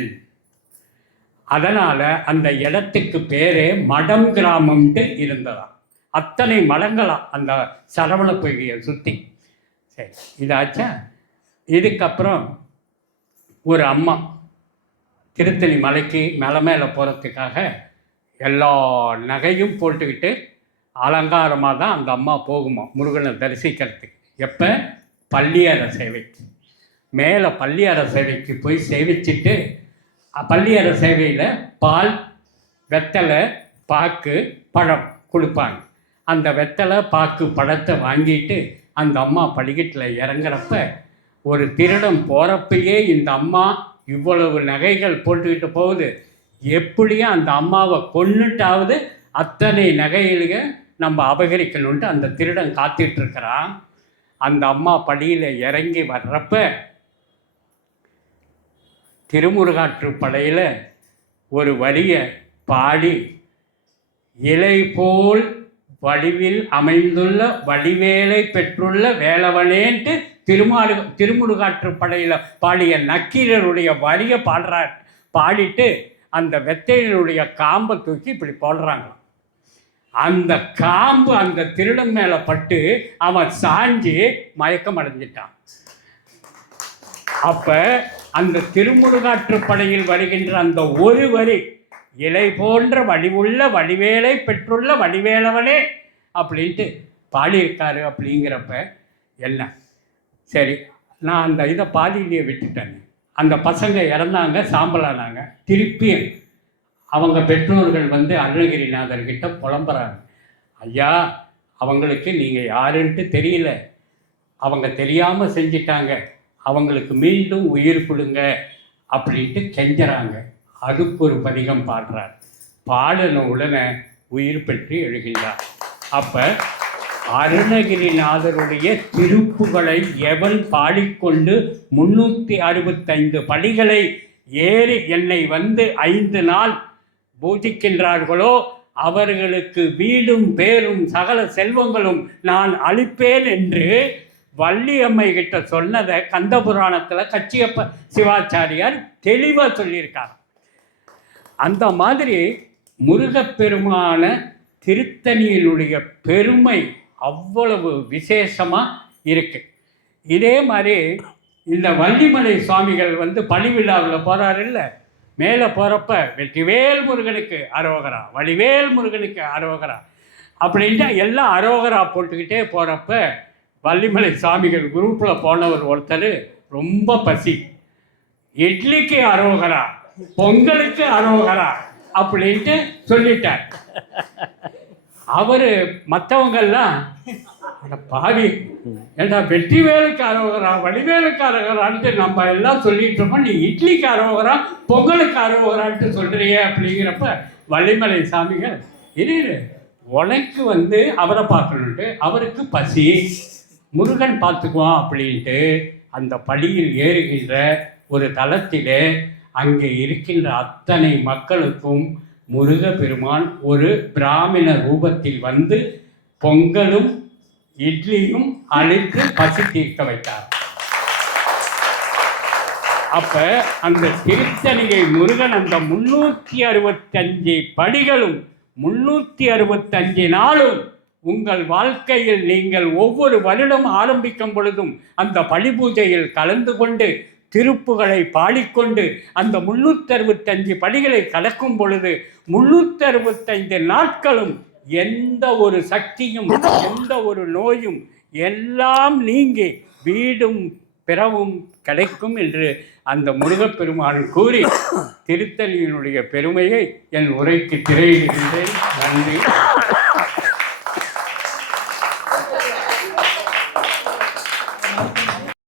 அதனால் அந்த இடத்துக்கு பேரே மடம் கிராமம்ட்டு இருந்ததா. அத்தனை மடங்களாம் அந்த சரவண பொய்கையை சுற்றி. சரி, இதாச்சா. இதுக்கப்புறம் ஒரு அம்மா திருத்தணி மலைக்கு மேலே போகிறதுக்காக எல்லா நகையும் போட்டுக்கிட்டு அலங்காரமாக தான் அந்த அம்மா போகுமா முருகனை தரிசிக்கிறதுக்கு. எப்போ? பள்ளியற சேவைக்கு. மேலே பள்ளியற சேவைக்கு போய் சேவிச்சுட்டு பள்ளியற சேவையில் பால், வெத்தலை, பாக்கு, பழம் கொடுப்பாங்க. அந்த வெத்தலை, பாக்கு, பழத்தை வாங்கிட்டு அந்த அம்மா படிக்கட்டில் இறங்குறப்ப ஒரு திருடம் போகிறப்பயே இந்த அம்மா இவ்வளவு நகைகள் போட்டுக்கிட்டு போகுது, எப்படியும் அந்த அம்மாவை கொன்னுட்டாவது அத்தனை நகைகளுக்கு நம்ம அபகரிக்கணுன்ட்டு அந்த திருடன் காத்துட்ருக்கிறான். அந்த அம்மா படியில் இறங்கி வர்றப்ப திருமுருகாற்றுப்படையில் ஒரு வரியை பாடி, இலை போல் வடிவில் அமைந்துள்ள வடிவேலை பெற்றுள்ள வேலவனேன்ட்டு திருமுருகாற்றுப்படையில் பாடிய நக்கீரருடைய வரியை பாடிட்டு அந்த வெத்தையினுடைய காம்பை தூக்கி இப்படி போடுறாங்க. அந்த காம்பு அந்த திருடன் மேலே பட்டு அவன் சாஞ்சு மயக்கம் அடைஞ்சிட்டான். அப்போ அந்த திருமுருகாற்றுப்படையில் வருகின்ற அந்த ஒரு வரி, இலை போன்ற வடிவுள்ள வடிவேலை பெற்றுள்ள வடிவேலவனே அப்படின்ட்டு பாடியிருக்காரு. அப்படிங்கிறப்ப என்ன சரி, நான் அந்த இதை பாதியிலேயே விட்டுட்டேன். அந்த பசங்க இறந்தாங்க, சாம்பலானாங்க. திருப்பி அவங்க பெற்றோர்கள் வந்து அருணகிரிநாதர்கிட்ட புலம்புறாங்க. ஐயா, அவங்களுக்கு நீங்கள் யாருன்ட்டு தெரியல, அவங்க தெரியாமல் செஞ்சிட்டாங்க, அவங்களுக்கு மீண்டும் உயிர் கொடுங்க அப்படின்ட்டு கெஞ்சுறாங்க. அதுக்கு ஒரு பதிகம் பாடுறார். பாடின உடனே உயிர் பெற்று எழுகின்றார். அப்போ அருணகிரிநாதருடைய திருப்புகளை எவன் பாடிக்கொண்டு 365 படிகளை ஏறி என்னை வந்து 5 நாள் பூஜிக்கின்றார்களோ அவர்களுக்கு வீடும் பேரும் சகல செல்வங்களும் நான் அளிப்பேன் என்று வள்ளியம்மை கிட்ட சொன்னதை கந்தபுராணத்தில் கச்சியப்ப சிவாச்சாரியார் தெளிவாக சொல்லியிருக்கார். அந்த மாதிரி முருகப்பெருமான திருத்தணியினுடைய பெருமை அவ்வளவு விசேஷமாக இருக்குது. இதே மாதிரி இந்த வள்ளிமலை சுவாமிகள் வந்து பழி விழாவில் போகிறாரு இல்லை, மேலே போகிறப்ப வெற்றிவேல் முருகனுக்கு அரோகரா, வடிவேல் முருகனுக்கு அரோகரா அப்படின்ட்டு எல்லாம் அரோகரா போட்டுக்கிட்டே போகிறப்ப வள்ளிமலை சுவாமிகள் குரூப்பில் போனவர் ஒருத்தர் ரொம்ப பசி, இட்லிக்கு அரோகரா, பொங்கலுக்கு அரோகரா அப்படின்ட்டு சொல்லிட்டார். அவர் மற்றவங்கெல்லாம் பாவி ஏண்டா வெற்றிவேலுக்கு அரோகரா வடிவேலுக்கு அரோகரான்ட்டு நம்ம எல்லாம் சொல்லிட்டு இருக்கோம், நீ இட்லிக்கு அரோகரா பொங்கலுக்கு அரோகரான்ட்டு சொல்கிறியே அப்படிங்கிறப்ப வள்ளிமலை சாமிகள் இரு உனக்கு வந்து அவரை பார்க்கணுன்ட்டு, அவருக்கு பசி, முருகன் பார்த்துக்குவான் அப்படின்ட்டு அந்த படியில் ஏறுகின்ற ஒரு தளத்திலே அங்கே இருக்கின்ற அத்தனை மக்களுக்கும் முருகப்பெருமான் ஒரு பிராமண ரூபத்தில் வந்து பொங்கலும் இட்லியும் அளித்து பசி தீர்க்க வைத்தார். அப்ப அந்த திருத்தணிகை முருகன் அந்த 365 படிகளும் 365 நாளும் உங்கள் வாழ்க்கையில் நீங்கள் ஒவ்வொரு வருடம் ஆரம்பிக்கும் பொழுதும் அந்த பழி பூஜையில் கலந்து கொண்டு திருப்புகளை பாடிக்கொண்டு அந்த 365 படிகளை கடக்கும் பொழுது 365 நாட்களும் எந்த ஒரு சக்தியும் எந்த ஒரு நோயும் எல்லாம் நீங்கி வீடும் பிறவும் கிடைக்கும் என்று அந்த முருகப்பெருமான் கூறி திருத்தணியினுடைய பெருமையை என் உரைக்கு திரையிடுகின்றேன். நன்றி.